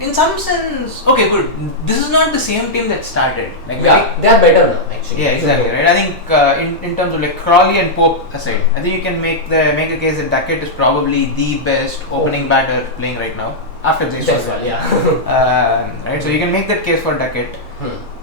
in some sense, okay, good. This is not the same team that started. Like they are better now actually. Yeah, exactly. Right. I think in terms of like Crawley and Pope aside, I think you can make a case that Duckett is probably the best opening batter playing right now after Jaiswal. Yeah. Right. So you can make that case for Duckett.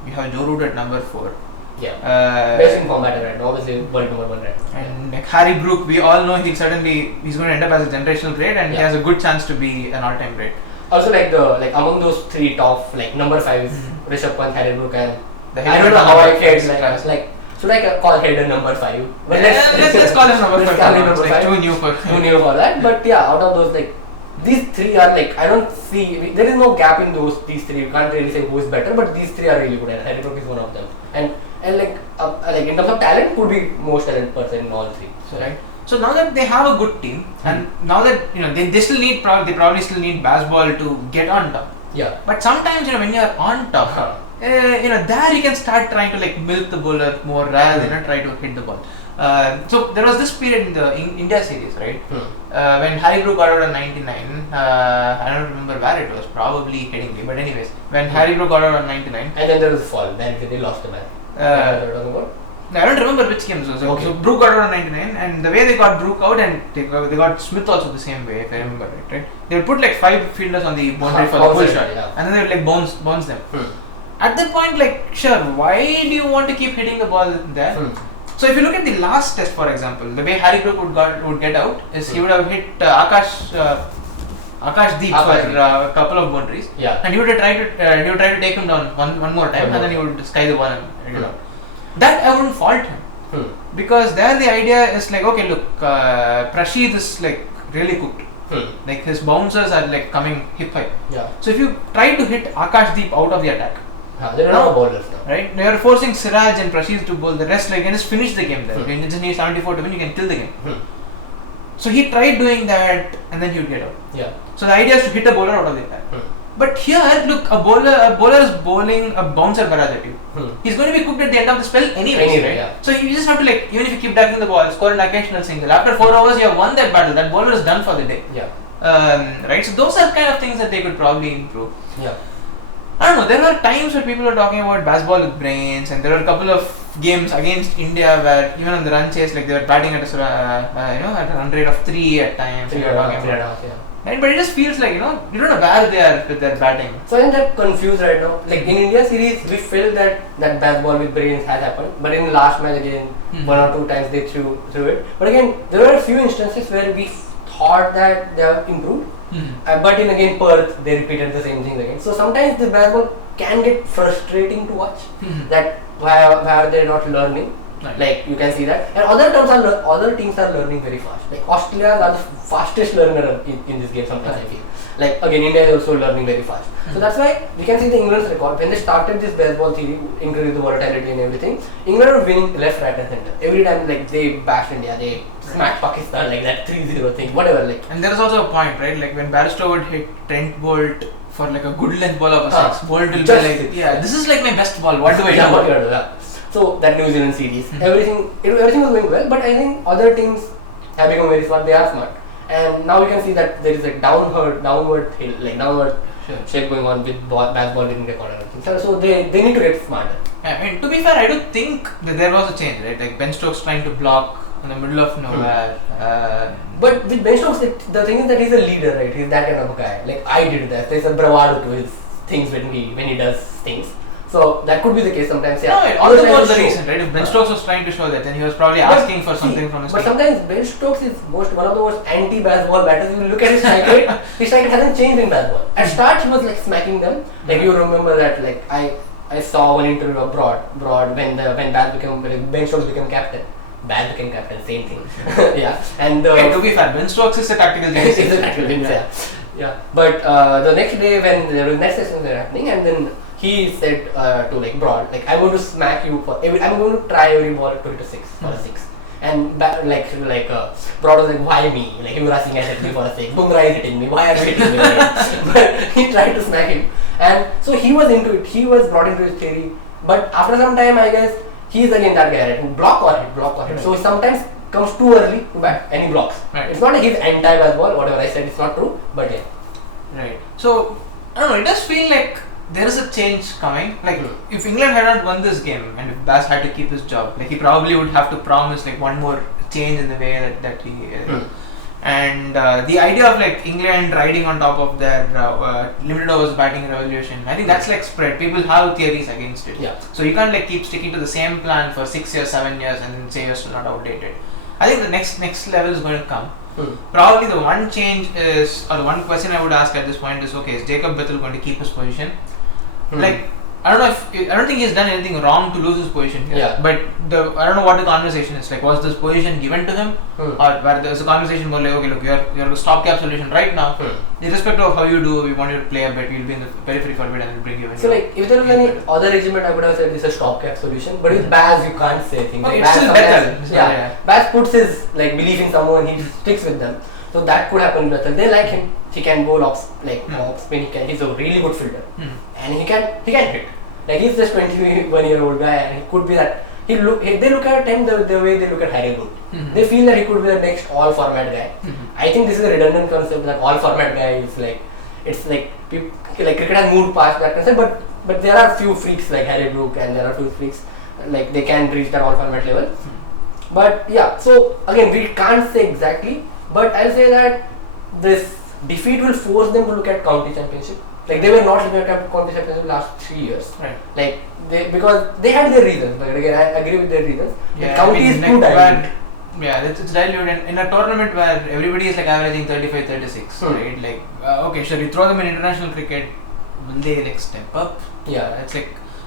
We have Joe Root at number 4. Yeah. Best in form batter right now, obviously world number 1 right now. And like Harry Brook, we all know he's going to end up as a generational great, and he has a good chance to be an all-time great. Also, like among those 3 top, like number 5 is Rishabh Pant, Harry Brook, and I don't know how I felt like Should I call header number 5? But let's call him number 5. Number like 5. Too new for that. But yeah, out of those, like these three are like, I don't see, there is no gap in these three. You can't really say who is better, but these three are really good, and Harry Brook is one of them. And like in terms of talent, could be most talented person in all three. So, right. So now that they have a good team, and now that they still need they probably still need Bazball to get on top. Yeah. But sometimes when you're on top, there you can start trying to like milk the bowler more rather than try to hit the ball. So there was this period in the India series, right? When Harry Brook got out on 99, I don't remember where it was, probably Headingley, but anyways, when Harry Brook got out on 99, and then there was a fall. Then they lost the match. I don't remember which games it was. Okay. So Brook got out on 99, and the way they got Brook out, and they got Smith also the same way, if I remember right? They would put like 5 fielders on the boundary for the full shot, and then they would like bounce them. At that point, like, sure, why do you want to keep hitting the ball there? So if you look at the last test, for example, the way Harry Brook would get out is he would have hit Akash Deep for a couple of boundaries, and he would try to take him down one more time, and then he would sky the ball and get out. That I wouldn't fault him, because there the idea is like, okay, look, Prashid is like really cooked. Like his bouncers are like coming hip high. So if you try to hit Akash Deep out of the attack, there are no bowlers now. Right? You are forcing Siraj and Prashid to bowl. The rest, like, you can just finish the game there. You just need 74 to win, you can kill the game. So he tried doing that, and then he would get out. So the idea is to hit a bowler out of the attack. But here, look, a bowler is bowling a bouncer barrage at you. He's going to be cooked at the end of the spell anyways, right? So you just have to, like, even if you keep ducking the ball, score an occasional single. After 4 overs, you have won that battle. That bowler is done for the day. Right? So those are kind of things that they could probably improve. I don't know, there were times where people were talking about Bazball with brains, and there were a couple of games against India where even on the run chase, like they were batting at a at a run rate of 3 at times. Right? But it just feels like, you don't know where they are with their batting. So I'm that confused right now. Like in India series, we felt that Bazball with brains has happened, but in the last match again, 1 or 2 times they threw it. But again, there were a few instances where we thought that they have improved. But in again Perth, they repeated the same things again. So sometimes the Bazball can get frustrating to watch. That why are they not learning? Like you can see that, and other teams are learning very fast. Like Australia are the fastest learner in this game. Sometimes I feel like again India is also learning very fast. So that's why we can see the England's record when they started this Bazball theory, increase the volatility and everything. England are winning left, right, and center every time. Like they bashed India, they smacked Pakistan like that 3-0 thing, whatever. Like, and there is also a point, right? Like when Barstow would hit Trent Bolt for like a good length ball of a 6, Bolt will be like, this is like my best ball. What do I do? What do I do? So that New Zealand series, everything was going well, but I think other teams have become very smart. They are smart, and now we can see that there is a downward shape going on with Bazball winning record and everything. So they need to get smarter. I mean, to be fair, I do think that there was a change, right? Like Ben Stokes trying to block in the middle of nowhere. But with Ben Stokes, the thing is that he's a leader, right? He's that kind of a guy. Like I did that. There's a bravado to his things when he does things. So that could be the case sometimes. No, it also was the reason, right? If Ben Stokes was trying to show that, then he was probably asking for something from his team. But sometimes Ben Stokes is one of the most anti-Bazball batters. You look at his strike rate, his strike rate hasn't changed in Bazball. At start he was like smacking them. Like you remember that, like I saw one interview of Broad when Ben Stokes became captain. Baz became captain, same thing. And to be fair, Ben Stokes is a tactical genius. He's a tactical genius. But the next day when the next sessions were happening, and then he said to like Broad, like I'm going to smack you I'm going to try every ball to hit a 6 for a 6. And Broad was like, why me? Like you were rushing at me for a 6. Bumrah is hitting me. Why are you hitting me? But he tried to smack him, and so he was into it. He was brought into his theory. But after some time, I guess he's again that guy, right? Block or hit. Right. So he sometimes comes too early to bat and he blocks. Right. It's not like he's anti-Bazball. Whatever I said, it's not true. But yeah. Right. So I don't know. It does feel like there is a change coming. Like if England had not won this game and if Baz had to keep his job, like he probably would have to promise like one more change in the way that he and the idea of like England riding on top of their limited overs batting revolution, I think that's like spread. People have theories against it. So you can't like keep sticking to the same plan for 6 years, 7 years and then say you're still not outdated. I think the next level is going to come. Probably the one change is, or the one question I would ask at this point is, okay, is Jacob Bethel going to keep his position? Like I don't think he's done anything wrong to lose his position here. Yeah. But I don't know what the conversation is like. Was this position given to him, or where there's a conversation more like, okay, look, you're a stopgap solution right now. Irrespective of how you do, we want you to play a bit. We'll be in the periphery for a bit and we'll bring you in. So like, if there was any other regiment, I would have said this is a stopgap solution. But with Baz, you can't say things. Okay, Baz it's still better. Yeah. Baz puts his like belief in someone. He sticks with them. So that could happen better. They like him. He can bowl off spin. He's a really good fielder, and he can hit. Like he's just 21-year-old guy, and he could be that. They look at him the way they look at Harry Brook. They feel that he could be the next all-format guy. I think this is a redundant concept that all-format guy is like. It's like cricket has moved past that concept, but there are few freaks like Harry Brook, and there are few freaks like they can reach that all-format level. But yeah, so again we can't say exactly, but I'll say that this defeat will force them to look at county championship. Like they were not looking at county championship last 3 years. Right. Like because they had their reasons. But again, I agree with their reasons. Yeah, the county is too diluted. Yeah, it's diluted. In a tournament where everybody is like averaging 35, 36, right? Like okay, sure, you throw them in international cricket, will they like step up? Yeah,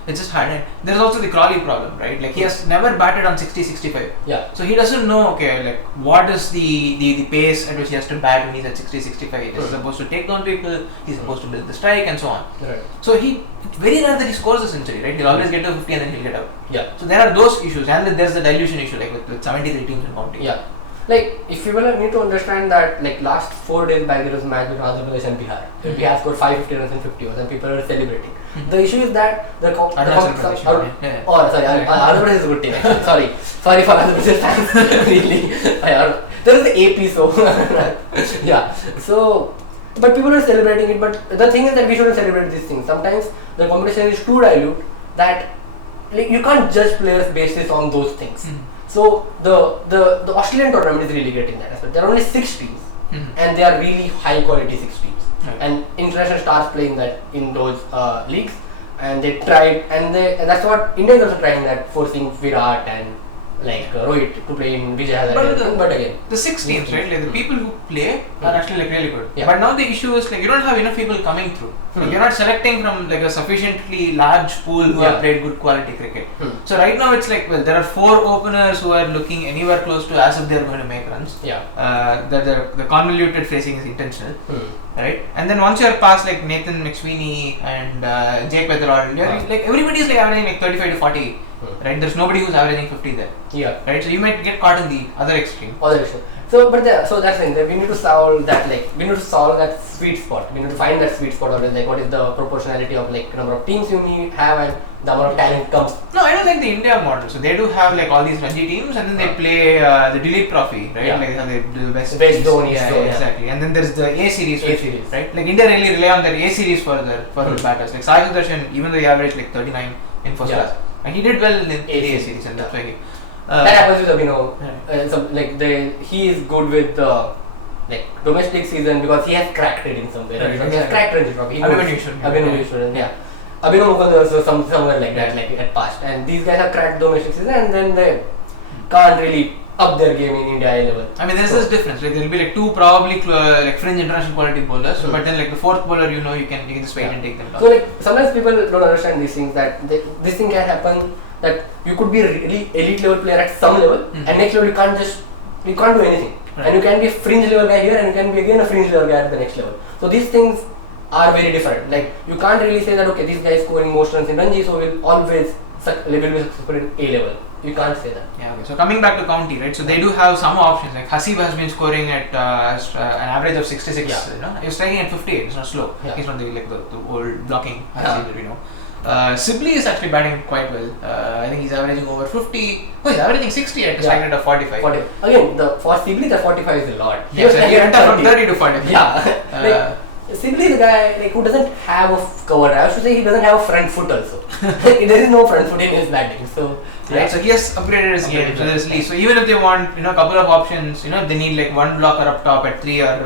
it's just hard. And there's also the Crawley problem, right? Like he has never batted on 60, 65. Yeah. So he doesn't know, okay, like what is the pace at which he has to bat when he's at 60, 65. He's supposed to take down people, he's supposed to build the strike and so on. Right. So it's very rare that he scores a century, right? He'll always get to 50 and then he'll get out. Yeah. So there are those issues, and then there's the dilution issue, like with 73 teams in county. Yeah. Like if you will need to understand that like last 4 days back there was a match between Andhra Pradesh and Bihar. Bihar scored 550 runs in 50 overs and people were celebrating. The issue is that Andhra Pradesh is a good team actually. Sorry for Andhra Pradesh fans. Really. There is the AP so yeah. So but people are celebrating it, but the thing is that we shouldn't celebrate these things. Sometimes the competition is too dilute that like you can't judge players based on those things. So the Australian tournament is really great in that aspect. There are only 6 teams, and they are really high quality 6 teams. And international stars play in those leagues, and they tried, and that's what India is also trying, that forcing Virat and like Rohit to play in Vijay Hazare. But again, the 6 teams, right? Like the people who play are actually like really good. Yeah. But now the issue is like you don't have enough people coming through. Like you're not selecting from like a sufficiently large pool who have played good quality cricket. So right now it's like, well, there are 4 openers who are looking anywhere close to as if they're going to make runs. Yeah. The convoluted phrasing is intentional. Right, and then once you're past like Nathan McSweeney and Jake Weatherall, like everybody's like averaging like 35 to 40. Right, there's nobody who's averaging 50 there. Yeah. Right, so you might get caught in the other extreme. So that's the thing. We need to solve that. Like we need to solve that sweet spot. We need to find that sweet spot, or like what is the proportionality of like number of teams you need have and the amount of talent comes. No, I don't like the India model. So they do have like all these Ranji teams, and then they play the Dilip Trophy, right? Yeah. Like how they do the best zone, exactly. And then there's the A series, right? Like India really rely on their A series for the batters. Like Sai Sudarshan, even though he averaged like 39 in first class, and he did well in the A series, and that's why that happens with Abhinav. So like he is good with like domestic season because he has cracked it in some way. Right? He has cracked Ranji Trophy. Abhinav yeah. Abhinav Mukherjee also somewhere like that, like at past. And these guys have cracked domestic season, and then they can't really up their game in India A level. I mean, there's this difference. Like there'll be like 2 probably like fringe international quality bowlers, but then like the 4th bowler, you can just wait and take them down. So like sometimes people don't understand these things, that this thing can happen, that you could be a really elite level player at some level, and next level you can't do anything. Right. And you can be a fringe level guy here, and you can be again a fringe level guy at the next level. So these things are very different. Like you can't really say that okay, this guy is scoring most runs in Ranji, so will always be successful in A level. You can't say that. Yeah. Okay. So coming back to county, right? So they do have some options. Like Hasib has been scoring at an average of 66. Yeah. You know, he's striking at 58. It's not slow. Yeah. He's from the old blocking Hasib that we know. Sibley is actually batting quite well. I think he's averaging over 50. Oh, he's averaging 60 at a strike rate of 45. Again, for Sibley, the 45 is a lot. He went up from 30 to 45. Yeah. Sibley is a guy like who doesn't have a cover. I should say he doesn't have a front foot also. There is no front foot in his batting. So right, so he has upgraded his game. So even if they want a couple of options, if they need like one blocker up top at 3, or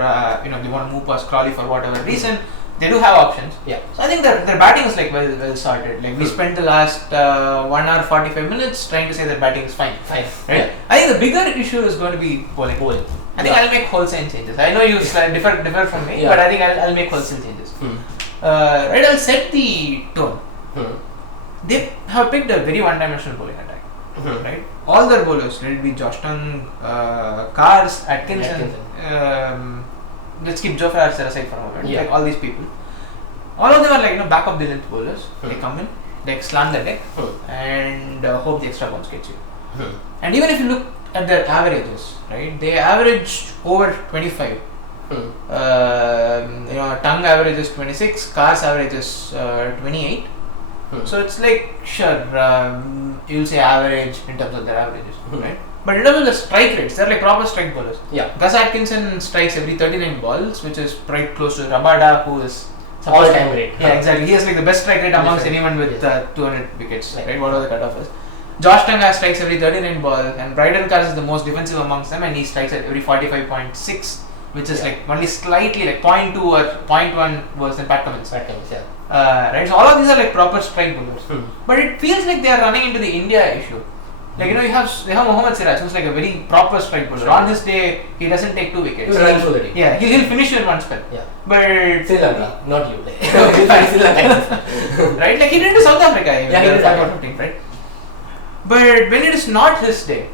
they want to move past Crawley for whatever reason, they do have options. Yeah. So I think their batting is like well sorted. Like we spent the last 1 hour 45 minutes trying to say that batting is fine. Right. Yeah. I think the bigger issue is going to be bowling. I think I'll make wholesale changes. I know you differ from me, but I think I'll make wholesale changes. Right, I'll set the tone. they have picked a very one-dimensional bowling attack, right? All their bowlers, let it be Josh Tongue, Cars, Atkinson. Let's keep Joe Farrar aside for a moment. Like all these people, all of them are like back of the length bowlers. They come in, like slant the deck, and hope the extra bounce gets you. And even if you look at their averages, right? They averaged over 25. Tongue averages 26, Cars averages 28. So it's like you'll say average in terms of their averages, right? But in terms of the strike rates, they're like proper strike bowlers. Gus Atkinson strikes every 39 balls, which is quite close to Rabada, who is all-time rate. Yeah, exactly. He has like the best strike rate amongst anyone with 200 wickets, right? Whatever the cutoff is. Josh Tongue strikes every 39 balls, and Bryden Cars is the most defensive amongst them, and he strikes at every 45.6, which is like only slightly like 0.2 or 0.1 worse than Pat Cummins. Right, so all of these are like proper strike bowlers, but it feels like they are running into the India issue. Like they have Mohammad Siraj, who's like a very proper strike bowler. On his day, he doesn't take 2 wickets. He'll finish you in one spell. But Sri Lanka, not you. Right, like he did to South Africa. He did 15, right? But when it is not his day,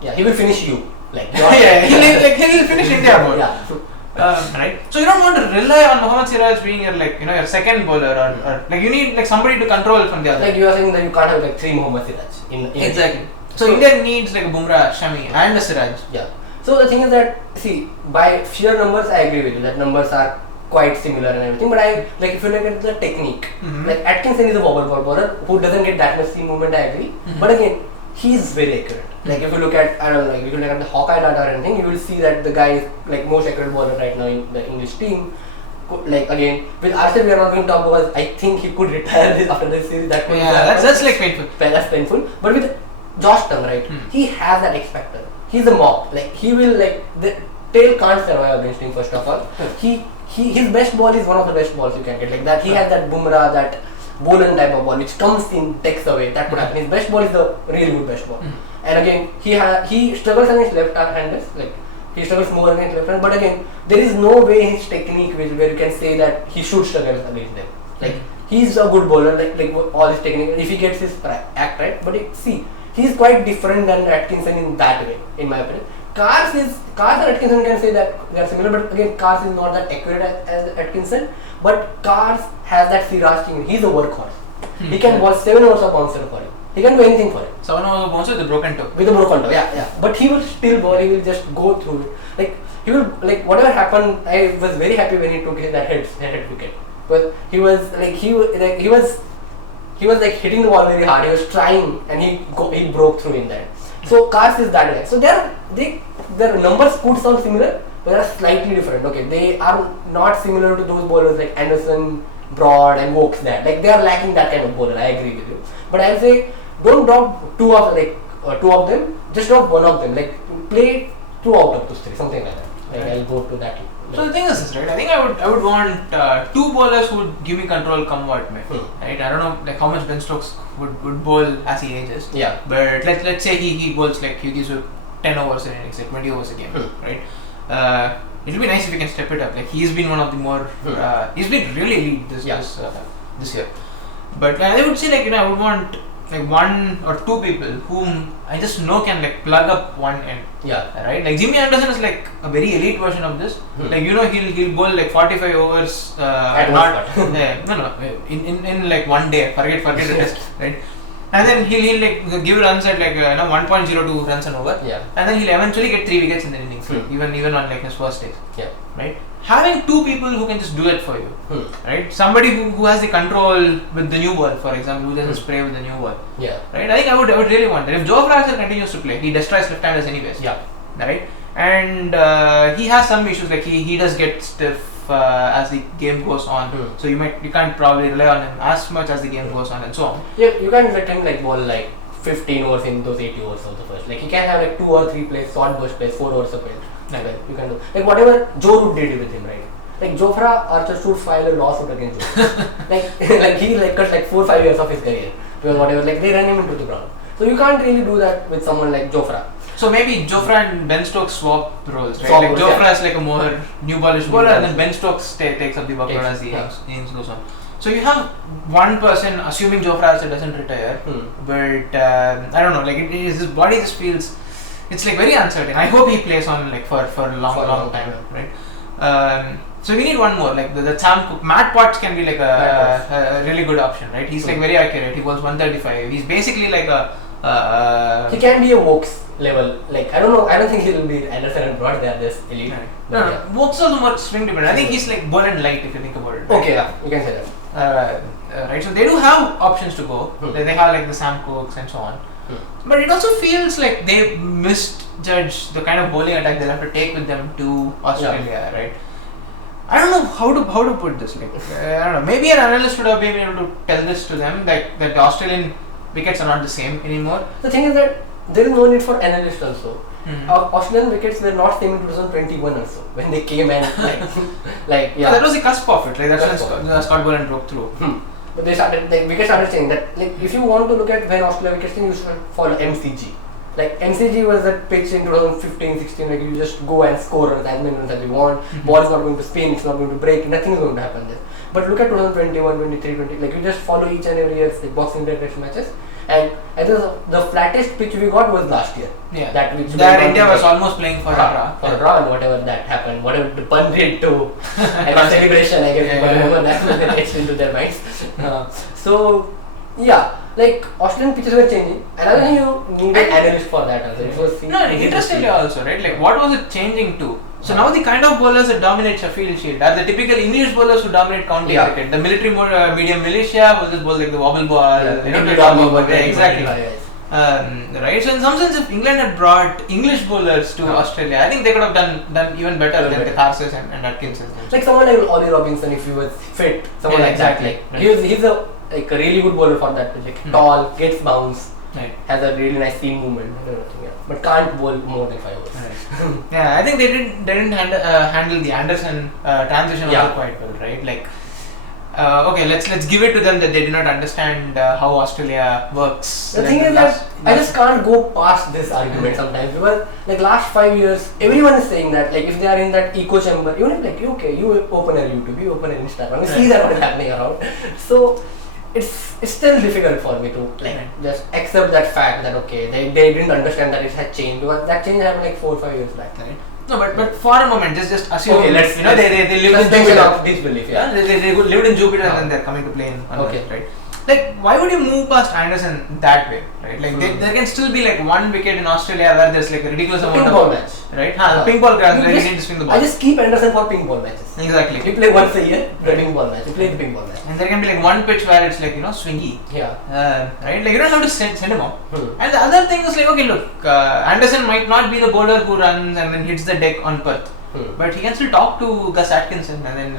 he will finish you. He'll finish India board. Right. So you don't want to rely on Mohammad Siraj being your second bowler or like you need like somebody to control from the other. Like you are saying that you can't have like 3 Mohammad Siraj in exactly. So India needs like a Bumrah, Shami and a Siraj. So the thing is that by sheer numbers I agree with you that numbers are quite similar and everything, but if you look at the technique, like Atkinson is a wobble ball bowler who doesn't get that much seam movement, I agree. But again, he's very accurate. Like if you look at if you look at the Hawkeye data or anything, you will see that the guy is like most accurate bowler right now in the English team. Like again, with Arshad we are not going to talk because I think he could retire after this series. That's like painful. That's painful. But with Josh Tongue, right, he has that X factor. He's a mop. Like he will the tail can't survive against him. First of all, his best ball is one of the best balls you can get. Like that, he has that Bumrah, that Bolan type of ball which comes in, takes away. That could happen. His best ball is the really good best ball. And again, he struggles against left-handers. Like he struggles more against left-handers. But again, there is no way in his technique where you can say that he should struggle against them. Like he's a good bowler. Like all his technique, if he gets his act right. But he's quite different than Atkinson in that way, in my opinion. Cars and Atkinson can say that they are similar, but again, Cars is not that accurate as Atkinson. But Cars has that Siraj thing. He's a workhorse. He can bowl 7 overs of bouncer for him. He can do anything for him. 7 overs of bouncer with a broken toe. With a broken toe, yeah. But he will still bowl. He will just go through it. Like he will whatever happened. I was very happy when he took that head wicket. But he was hitting the ball very hard. He was trying and he broke through in that. So Cars is that way. So their numbers could sound similar, but they are slightly different. Okay, they are not similar to those bowlers like Anderson, Broad, and Wokes. Like they are lacking that kind of bowler. I agree with you. But I'll say don't drop two of them. Just drop one of them. Like play 2 out of those 3, something like that. Like I'll go to that. So the thing is this, right? I think I would want 2 bowlers who would give me control come what may. Right? I don't know like how much Ben Stokes would bowl as he ages. But let's say he bowls like he gives you 10 overs in innings, like 20 overs a game, right? It'll be nice if he can step it up. Like he's been one of the more he's been really elite this year. But I would say I would want like 1 or 2 people whom I just know can like plug up one end. Right. Like Jimmy Anderson is like a very elite version of this. Like he'll bowl like 45 overs. In like one day. Forget the test. Right. And then he'll like give runs at like 1.02 runs an over. And then he'll eventually get 3 wickets in the innings. Even on like his first days. Right. Having 2 people who can just do it for you, right? Somebody who has the control with the new ball, for example, who doesn't spray with the new ball, right? I think I would really want that. If Joe Fraser continues to play, he destroys left-handers anyways, right? And he has some issues, like he does get stiff as the game goes on, so you can't probably rely on him as much as the game goes on and so on. You can't let him like bowl like 15 overs in those 80 overs of the first. Like he can have like 2 or 3 plays, short burst plays, 4 overs of it. You can do like whatever Joe Root did with him, right? Like Jofra Archer should file a lawsuit against him. like he cut like 4 or 5 years of his career because whatever they ran him into the ground. So you can't really do that with someone like Jofra. So maybe Jofra and Ben Stokes swap roles, right? Jofra is like a more new ballish bowler, and then Ben Stokes takes up the workload as the innings goes on. So you have one person, assuming Joe Fraser doesn't retire, but I don't know, like his body just feels, it's like very uncertain. I hope he plays on like for a long time, right? So we need one more, like the Sam Cook. Matt Potts can be like a really good option, right? He's like very accurate. He was 135. He's basically like he can be a Vokes level. Like I don't think he'll be Anderson and Broad. They are just elite. Right. No, Vokes also more swing dependent. I think he's like ball and light if you think about it. Right? Okay, yeah, you can say that. Right. So they do have options to go. They have like the Sam Cooks and so on. But it also feels like they misjudge the kind of bowling attack they'll have to take with them to Australia, right? I don't know how to put this. Like I don't know. Maybe an analyst would have been able to tell this to them, that the Australian wickets are not the same anymore. The thing is that there is no need for analysts also. Australian wickets were not same in 2021 also when they came and That was the cusp of it. Like that's when Scott Boland broke through. But they started, like wickets started saying that, like if you want to look at when Australia wickets came, you should follow MCG. Like MCG was that pitch in 2015-16, like you just go and score runs as many runs as you want. Ball is not going to spin, it's not going to break, nothing is going to happen there. But look at 2021, 23, 20, like you just follow each and every year's like Boxing Day test matches. And I think the flattest pitch we got was last year. Yeah. That India was almost playing for a draw. For a draw, and whatever that happened, whatever the pun did to a celebration, I guess people etched into their minds. So yeah, like Australian pitches were changing, and I think you needed analyst for that also. It was interestingly also, right? Like what was it changing to? So now the kind of bowlers that dominate Sheffield Shield are the typical English bowlers who dominate county cricket. The military medium militia will just bowl like the wobble ball, exactly. Right. So in some sense, if England had brought English bowlers to Australia, I think they could have done even better than the Tharses and Atkinson. Like someone like Ollie Robinson, if he was fit, someone like that. Like he's a really good bowler for that. Like tall, gets bounce. Right. Has a really nice seam movement, but can't bowl more than 5 overs. Right. I think they didn't handle the Anderson transition also quite well, right? Like, okay, let's give it to them that they did not understand how Australia works. The thing is that I just can't go past this argument sometimes, because like last 5 years, everyone is saying that like if they are in that echo chamber, even if like you open a YouTube, you open an Instagram, you see that what is happening around. So it's still difficult for me to just accept that fact that okay, they didn't understand that it had changed, because that change happened like 4 or 5 years back. Right. No, but for a moment, just assume. Okay, let's they lived in Jupiter. Disbelief, they lived in Jupiter and then they're coming to play in Earth, right? Like, why would you move past Anderson that way, right? Like, there can still be like one wicket in Australia where there's like a ridiculous amount of ball match, right? The ping ball grass, where you need to swing the ball. I just keep Anderson for ping ball matches. Exactly. We play once a year, the ping ball match. We play the ping ball match. And there can be like one pitch where it's like swingy. Right? Like you don't have to send him out. And the other thing is like, okay, look, Anderson might not be the bowler who runs and then hits the deck on Perth. But he can still talk to Gus Atkinson, and then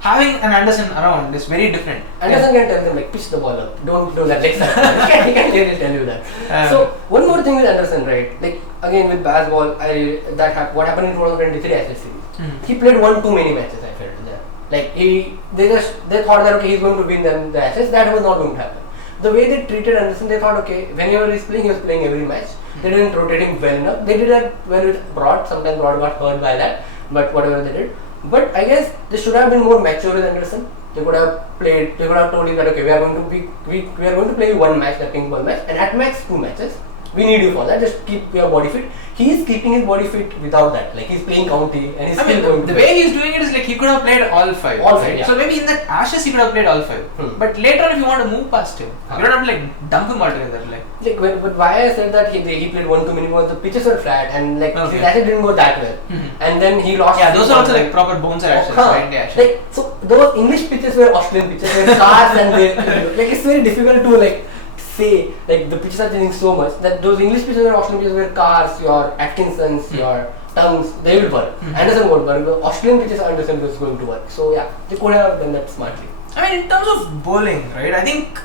having an Anderson around is very different. Anderson can tell them like pitch the ball up, don't do that. He can clearly tell you that. So one more thing with Anderson, right? Like again with Bazball, what happened in 2023 Ashes series. He played one too many matches. I felt there. Like they thought that okay, he's going to win them the Ashes. That was not going to happen. The way they treated Anderson, they thought okay, whenever he was playing every match. They didn't rotate him well enough. They did that well with Broad. Sometimes Broad got hurt by that, but whatever they did. But I guess they should have been more mature with Anderson. They could have played. They could have told him that okay, we are going to play one match, the ping ball match, and at max 2 matches. We need you for that. Just keep your body fit. He is keeping his body fit without that. Like he's playing county and he's still going. The way he's doing it is like he could have played all 5. All 5. Yeah. So maybe in that Ashes he could have played all 5. But later on, if you want to move past him, you don't have to like dump him altogether. But why I said that he played one too many because the pitches were flat and like his Ashes didn't go that well. And then he lost. Yeah, those are also like proper bones Ashes, right? Like so, those English pitches were Australian pitches, were cars and they like it's very difficult to like. Say like the pitches are changing so much that those English pitches and Australian pitches were cars, your Atkinsons, your tongues, they will work. Anderson won't work. The Australian pitches Anderson was going to work. So yeah, they could have done that smartly. I mean, in terms of bowling, right? I think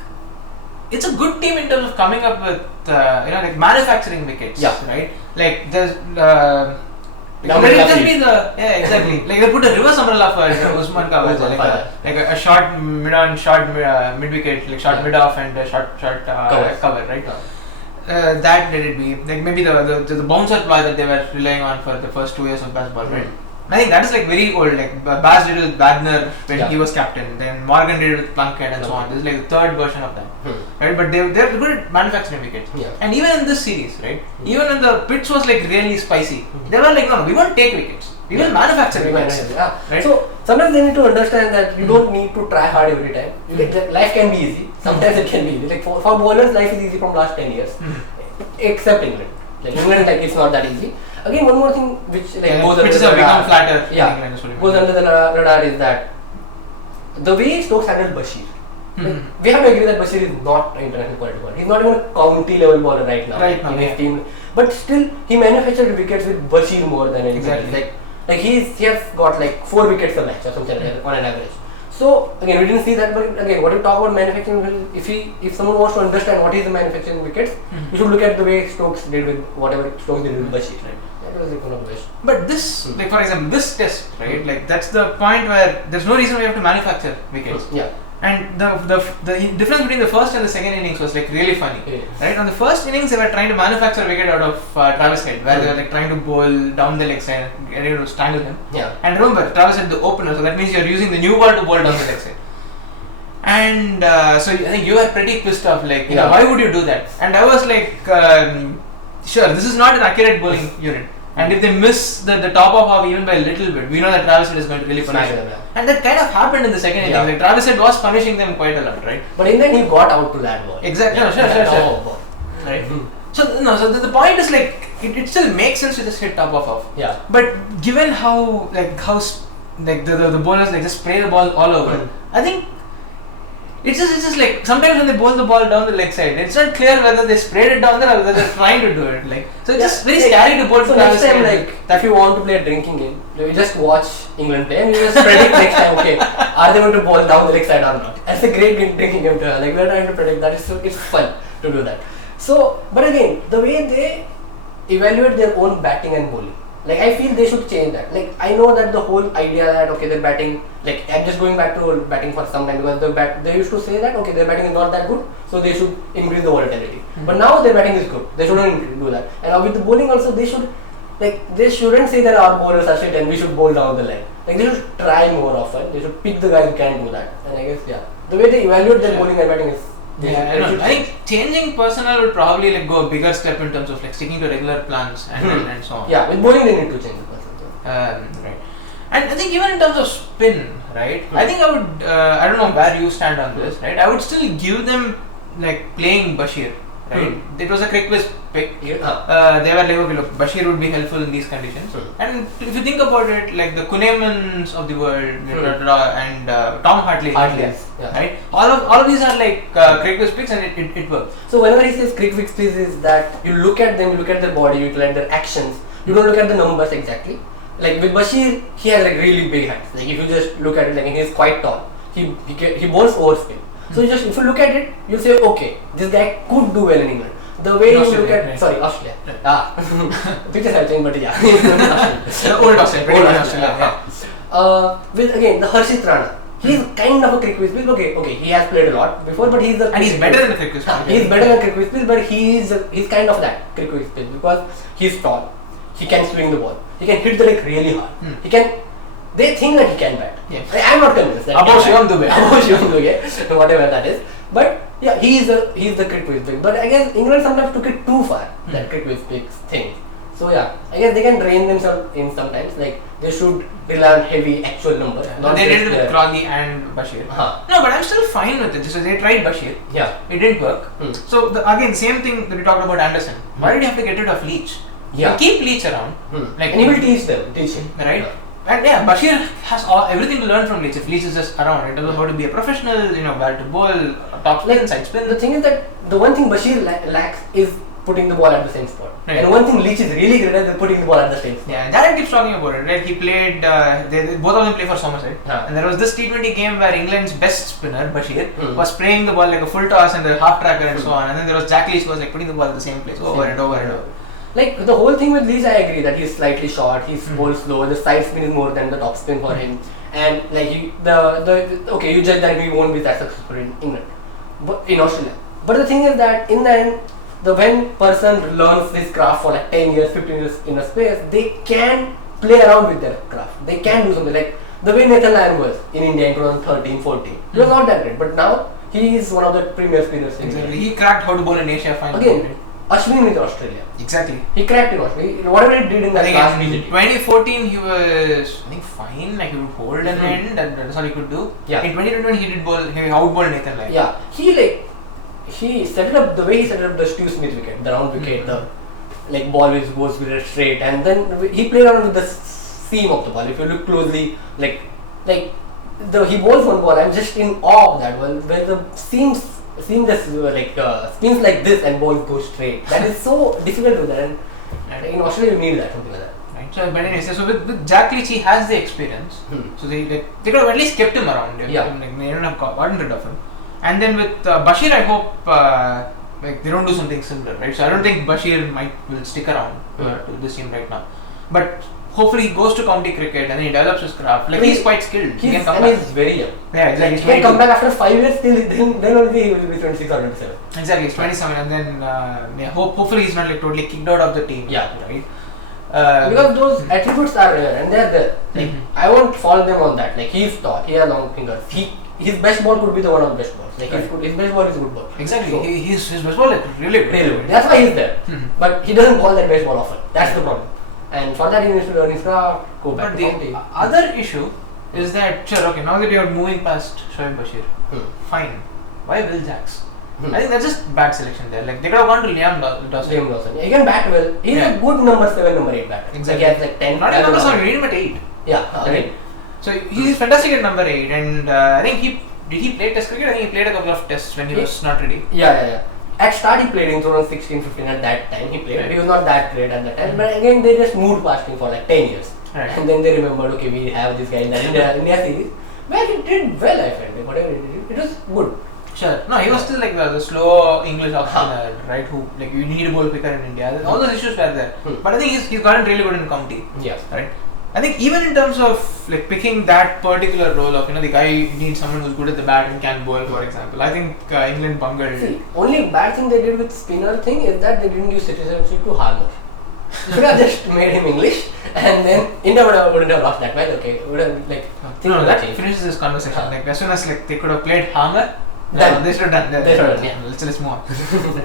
it's a good team in terms of coming up with like manufacturing wickets. Yeah. Right. Like there's. Let it just be exactly. Like they put a reverse umbrella for Usman Kawaz, like a short mid on, short mid wicket, like short mid off and short cover, right? That let it be. Like maybe the bouncer ploy that they were relying on for the first 2 years of Bazball, right? I think that is like very old. Like Baz did it with Wagner when he was captain. Then Morgan did it with Plunkett and so on. This is like the third version of that, right? But they're good at manufacturing wickets. And even in this series, right? Even when the pitch was like really spicy, they were like, no, we won't take wickets. We will manufacture wickets. Right? So sometimes they need to understand that you don't need to try hard every time. Life can be easy. Sometimes it can be easy. Like for bowlers, life is easy from last 10 years, except England. Like England, like it's not that easy. Again, one more thing which like goes under the radar, flatter. Goes under the radar is that the way Stokes handled Bashir. Like, we have to agree that Bashir is not an international quality bowler. He's not even a county level bowler right now in his team. But still, he manufactured wickets with Bashir more than anything else. Like he has got like 4 wickets a match or something like that on an average. So again, we didn't see that, but again, what you talk about manufacturing, if someone wants to understand what is the manufacturing wickets, you should look at the way Stokes did with whatever Stokes did with Bashir, right? That was like one of the best. But this, like for example, this test, right? Like that's the point where there's no reason we have to manufacture wickets. And the difference between the first and the second innings was like really funny, right? On the first innings, they were trying to manufacture a wicket out of Travis Head, where they were like trying to bowl down the leg side, ready to strangle him. And remember, Travis had the opener, so that means you're using the new ball to bowl down the leg side. And so I think you were pretty pissed off, like, why would you do that? And I was like, sure, this is not an accurate bowling unit. And if they miss the top off even by a little bit, we know that Travis Head is going to really punish them. And that kind of happened in the second innings. Like Travis Head was punishing them quite a lot, right? But in the end, he got out to that ball. Exactly. Sure. Right. So the point is like it still makes sense to just hit top off. But given how the bowlers like just spray the ball all over, I think it's just like sometimes when they bowl the ball down the leg side, it's not clear whether they sprayed it down there or whether they're trying to do it. Like so, it's just very scary to bowl. So next time, like if you want to play a drinking game, you just watch England play and you just predict next time. Okay, are they going to bowl down the leg side or not? That's a great drinking game to have. Like we're trying to predict that. It's fun to do that. So, but again, the way they evaluate their own batting and bowling. Like I feel they should change that. Like I know that the whole idea that okay they're batting, like I'm just going back to batting for some time because they used to say that okay their batting is not that good, so they should increase the volatility. But now their batting is good, they shouldn't do that. And with the bowling also they shouldn't say that our bowlers are shit and we should bowl down the line. Like they should try more often. They should pick the guys who can do that. And I guess the way they evaluate their bowling and batting is. I think changing personnel would probably like go a bigger step in terms of like sticking to regular plans and so on. With bowling they need to change the personnel. Right. And I think even in terms of spin, right? I think I would. I don't know where you stand on this, right? I would still give them like playing Bashir, right? It was a quick quiz pick. They were like, okay, look, Bashir would be helpful in these conditions. And if you think about it, like the Kunemans of the world and Tom Hartley, right? All of these are like quick quiz picks, and it works. So whenever he says quick quiz picks, is that you look at them, you look at their body, you look at their actions. You don't look at the numbers exactly. Like with Bashir, he has like really big hands. Like if you just look at it, like he is quite tall. He bowls overspin. So if you look at it, you'll say, okay, this guy could do well in England. The way you look at Australia. Pictures have changed, but old Australia. With again the Harshit Rana. He's kind of a cricket whiz piece. Okay, he has played a lot before, but he's better than a cricket whiz piece. He's better than a cricket whiz piece, but he's kind of that cricket whiz piece because he's tall. He can swing the ball. He can hit the leg really hard. He can. They think that he can bat. I'm not convinced. Above Shivam Dubey, whatever that is. But he's the cricket whiz piece. But I guess England sometimes took it too far. That cricket whiz piece thing. So I guess they can drain themselves in sometimes. Like they should rely on heavy actual numbers. They did it with Crawley and Bashir. No, but I'm still fine with it. So they tried Bashir. It didn't work. So again, same thing that we talked about Anderson. Why did you have to get rid of Leach? Keep Leach around. Like, and he will teach him. Right? And Bashir has everything to learn from Leach. If Leach is just around, it doesn't know how to be a professional, where to bowl, top spin, side spin. The thing is that the one thing Bashir lacks is putting the ball at the same spot. Right. And one thing Leach is really great at is putting the ball at the same spot. Jared keeps talking about it, right? He played, both of them play for Somerset. And there was this T20 game where England's best spinner, Bashir, was spraying the ball like a full toss and the half tracker and so on. And then there was Jack Leach who was like putting the ball at the same place over and over. Like the whole thing with Leach, I agree that he's slightly short, he's bowls slow, the side spin is more than the top spin for him, and like you judge that he won't be that successful in England, but in Australia. But the thing is that in the end, when person learns this craft for like 10 years, 15 years in a space, they can play around with their craft. They can do something. Like the way Nathan Lyon was in India in 2013-14. He was not that great, but now he is one of the premier spinners in India. He cracked how to bowl in Asia finally. Again, Ashwin with Australia. Exactly. He cracked in Australia. Whatever he did in that last in 2014 he was, I think, fine. Like he would hold an end. That's all he could do. Yeah. In 2021 he did bowl. He outbowled Nathan Lyon. Yeah. He set it up the way he set it up the Stu Smith wicket, the round wicket, the like ball which goes with straight, and then he played around with the seam of the ball. If you look closely, he bowls one ball. I'm just in awe of that one where the seams just spins like this and ball goes straight. That is so difficult to do that. And in Australia you need that, something like that. Right. So, but anyway, so with Jack Leach, he has the experience. So they could have at least kept him around. Yeah. Like, they don't have gotten rid of him. And then with Bashir, I hope they don't do something similar, right? So I don't think Bashir will stick around to this team right now. But hopefully he goes to county cricket and then he develops his craft. Like he's quite skilled. He can come back. He's very young. Yeah, exactly. He can come back after 5 years. Then only he will be 26 or 27. Exactly, he's 27, and then hopefully he's not like totally kicked out of the team. Yeah, right. Because those attributes are there and they're there. Like I won't follow them on that. Like he's tall, he has long fingers. His best ball could be the one of the best balls. Like his best ball is a good ball. Exactly. So, his best ball is really good. Really good. That's why he's there. But he doesn't ball that best ball often. That's the problem. And for that he needs to learn his craft, go back but to county. The other issue is that now that you're moving past Shoaib Bashir, fine. Why Will Jacks? I think that's just bad selection there. Like they could have gone to Liam Dawson. Liam Dawson. He can bat well. He's a good number 7, number 8 batter. Exactly. Like he has like 10. Not even number 7, you need him at 8. Yeah, right. So he's fantastic at number 8, and I think did he play Test cricket? I think he played a couple of tests when he was not ready. Yeah. At start he played in 2016-15 at that time he played. Right. He was not that great at that time. But again they just moved past him for like 10 years. Right. And then they remembered, okay, we have this guy in the India series. Where he did well, I felt. Like, whatever he did, it was good. Sure. No, he was still like the slow English off-spinner, right? Who like you need a ball picker in India. All those issues were there. But I think he's gotten really good in county. Yeah. Right. I think even in terms of like picking that particular role of the guy needs someone who's good at the bat and can bowl, for example. I think England bungled. See, only bad thing they did with spinner thing is that they didn't give citizenship to Harmer. You should have just made him English, and then India wouldn't have lost that match. Okay, would have that finishes this conversation. Like as soon as they could have played Harmer, they should have done. Yeah. Let's move on.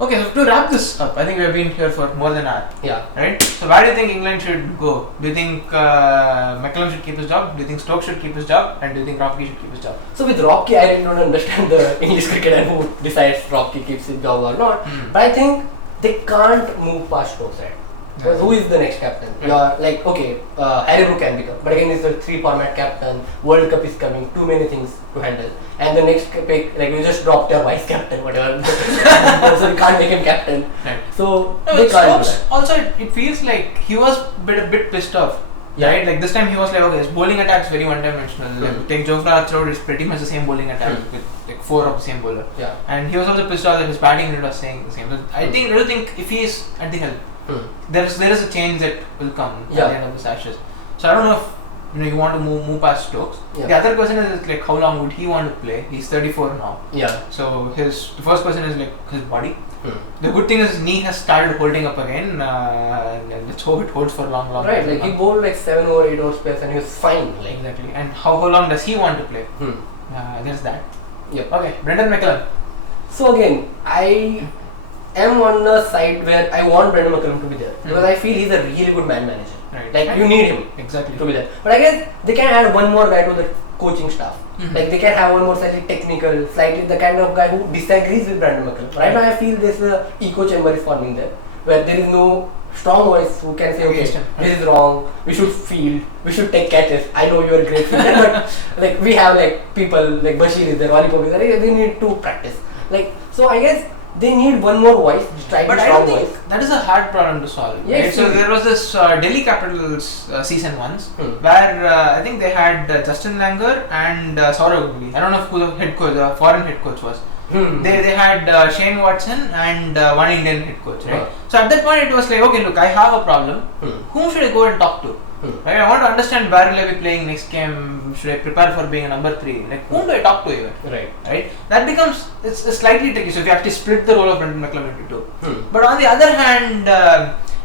Okay, so to wrap this up, I think we have been here for more than an hour. Yeah. Right? So where do you think England should go? Do you think McCullum should keep his job? Do you think Stokes should keep his job? And do you think Rocky should keep his job? So with Rocky, I really don't understand the English cricket and who decides Rocky keeps his job or not. But I think they can't move past Stokes, right? Because who is the next captain? You're like, okay, Harry Brook can become, but again, he's a 3-format captain. World Cup is coming, too many things to handle. And the next pick, like you just dropped your vice captain, whatever. So you can't make him captain. Right. So they can't do that. Also, it feels like he was a bit pissed off. Yeah. Right? Like this time he was like, okay, his bowling attack is very one-dimensional. Like, take Jofra Archer, it's pretty much the same bowling attack with like 4 of the same bowler. Yeah. And he was also pissed off that his batting unit was saying the same. So I don't think if he is at the helm, there is a change that will come at the end of this Ashes. So I don't know if you want to move past Stokes. Yeah. The other question is like how long would he want to play? He's 34 now. Yeah. So the first question is like his body. The good thing is his knee has started holding up again. And let's hope it holds for long. Right, like he bowled like 7 or 8 overs space and he was fine. Like. Exactly. And how long does he want to play? There's that. Yep. Okay, Brendan McCullum. So again, I am on the side where I want Brendan McCullum to be there because I feel he's a really good man manager. Right. Like you need him to be there. But I guess they can add one more guy to the coaching staff. Like they can have one more slightly technical, slightly the kind of guy who disagrees with Brendan McCullum. Right now I feel there's a echo chamber is forming there where there is no strong voice who can say, okay, this is wrong, we should field, we should take catches. I know you are a great fielder, but like we have like people like Bashir is there, Wali Pop is there, they need to practice. Like so I guess they need one more voice, strong voice. That is a hard problem to solve. Yes, right? So there was this Delhi Capitals season once where I think they had Justin Langer and Saurav Ganguly. I don't know who the head coach, the foreign head coach was. They had Shane Watson and one Indian head coach, right? So at that point it was like, okay, look, I have a problem. Whom should I go and talk to? Right? I want to understand where will I be playing next game. Should I prepare for being a number 3? Like whom do I talk to even? Right? That becomes it's slightly tricky. So if you actually split the role of Brendan McCullum into 2. But on the other hand,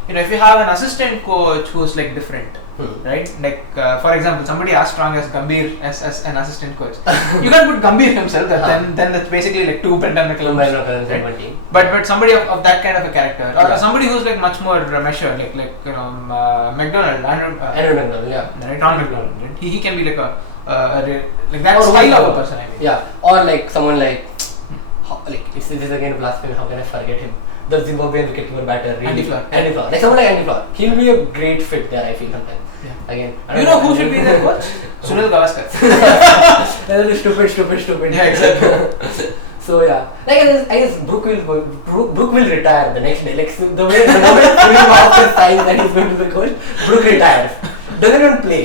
if you have an assistant coach who's like different, right? Like for example, somebody as strong as Gambhir as an assistant coach, you can't put Gambhir himself. Then that's basically like two Brendan McCullum, right? But somebody of that kind of a character, or somebody who's like much more measured, like McDonald, Andrew McDonald, right? Ron McDonald, right? He can be like like that style of a person, I mean. Yeah, or like someone like if this is again blasphemy, how can I forget him? The Zimbabwean wicketkeeper batter, Andy Flower. Like someone like Andy Flower. He'll be a great fit there, I feel sometimes. Yeah. Again, you know who should be their coach? Sunil Gavaskar. Stupid. Yeah, exactly. So yeah, like I guess Brook will retire the next day. Like so the moment Sunil Gavaskar signs that he's going to be the coach, Brook retires. Doesn't even play.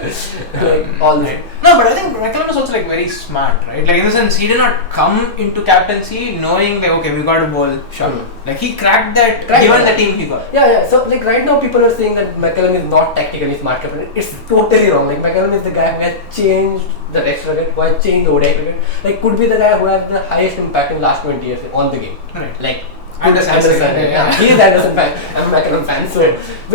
like all right. No, but I think McCullum is also like very smart, right? Like in the sense, he did not come into captaincy knowing like, okay, we got a ball shot. Like he cracked that given the team he got. Yeah. So like right now people are saying that McCullum is not tactically smart captain. It's totally wrong. Like McCullum is the guy who has changed the Test cricket, who has changed the ODI cricket. Like could be the guy who has the highest impact in the last 20 years on the game. Right. Like Anderson. Yeah. He is Anderson fan. I'm a McCullum fan. So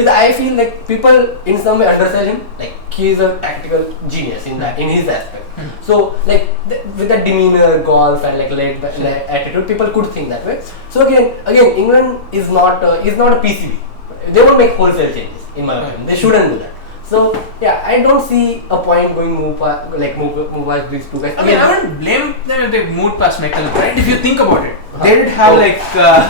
I feel like people in some way undersell him. Like he is a tactical genius in his aspect. So like with that demeanor, golf and like laid attitude, people could think that way. So again, England is not a PCB. They won't make wholesale changes in my opinion. They shouldn't do that. So yeah, I don't see a point going move past these two guys. I mean, I wouldn't blame them if they moved past McCullum, right? If you think about it, they did have like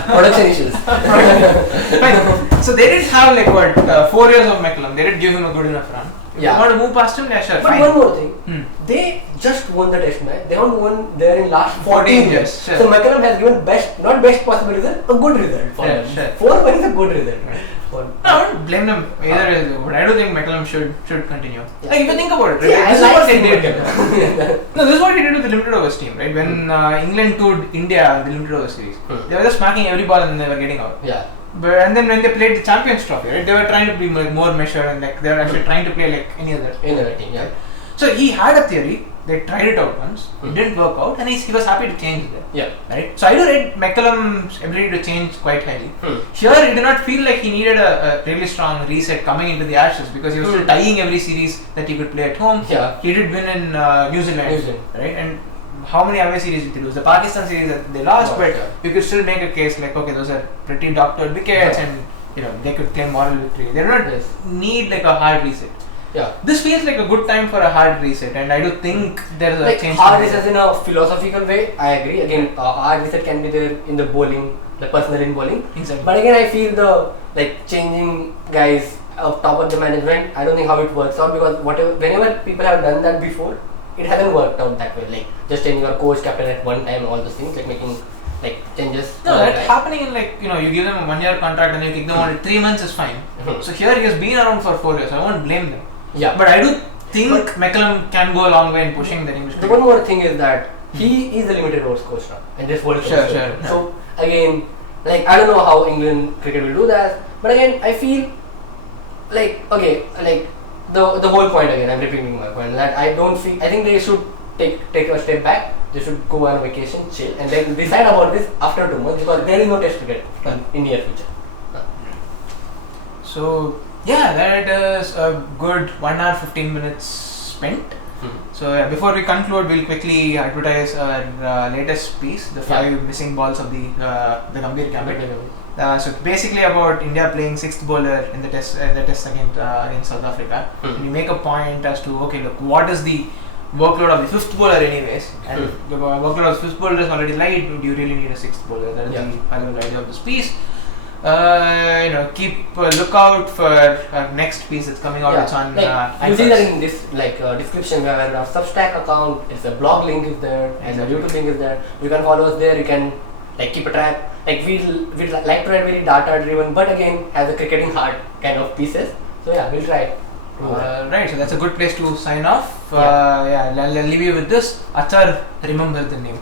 production issues. Fine. So they did have like 4 years of McCullum. They did give him a good enough run. Yeah. You want to move past him? Yeah, sure. But fine. one more thing, they just won the Test match. They haven't won there in last 14 years. Sure. So McCullum has given not best possible result, a good result for them. Sure. 4 wins is a good result. Right. No, I wouldn't blame them either. But I do think McCullum should continue. Yeah. Like if you think about it, right? This is what they did. No, this is what he did with the limited overs team, right? When England toured India in the limited overs series, they were just smacking every ball and they were getting out. Yeah. And then when they played the Champions Trophy, right, they were trying to be like more measured and like they were actually trying to play like any other team. Yeah. So he had a theory. They tried it out once. It didn't work out, and he was happy to change it. Yeah. Right. So I do rate McCullum's ability to change quite highly. Here, he did not feel like he needed a really strong reset coming into the Ashes because he was still tying every series that he could play at home. Yeah. He did win in New Zealand, right? And how many away series did they lose? The Pakistan series that they lost, but you could still make a case like, okay, those are pretty doctored wickets, and they could claim moral victory. They do not need like a hard reset. Yeah. This feels like a good time for a hard reset, and I do think there is a like change. Hard reset in a philosophical way, I agree. Again, hard reset can be there in the bowling, the personnel in bowling. Exactly. But again, I feel the changing guys up top of the management, I don't think how it works out because whenever people have done that before, it hasn't worked out that way. Like just changing your coach, captain at one time, all those things, like making changes. No, that's happening in you give them a 1 year contract and you kick them out in 3 months is fine. So here he has been around for 4 years, so I won't blame them. Yeah. But I do think McCullum can go a long way in pushing the English. The one more thing is that he is the limited overs coach now, and this World Cup. Sure. So again, I don't know how England cricket will do that, but again, I feel the whole point again. I'm repeating my point that I think they should take a step back. They should go on vacation, chill, and then decide about this after 2 months because there is no Test cricket in near future. So. Yeah, that is a good 1 hour 15 minutes spent. So before we conclude, we'll quickly advertise our latest piece, the 5 missing balls of the Gambhir gambit. So it's basically about India playing 6th bowler in the test against South Africa. And you make a point as to look, what is the workload of the 5th bowler anyways? And the workload of the 5th bowler is already light. Do you really need a 6th bowler? That is the high-level idea of this piece. Keep lookout for next piece that's coming out. It's on. You see that in this description where our Substack account, it's a blog link is there, and the YouTube link is there. You can follow us there. You can keep a track. We'd like to write very data driven, but again has a cricketing heart kind of pieces. So we'll try. Right, so that's a good place to sign off. I'll leave you with this. Achar, remember the name.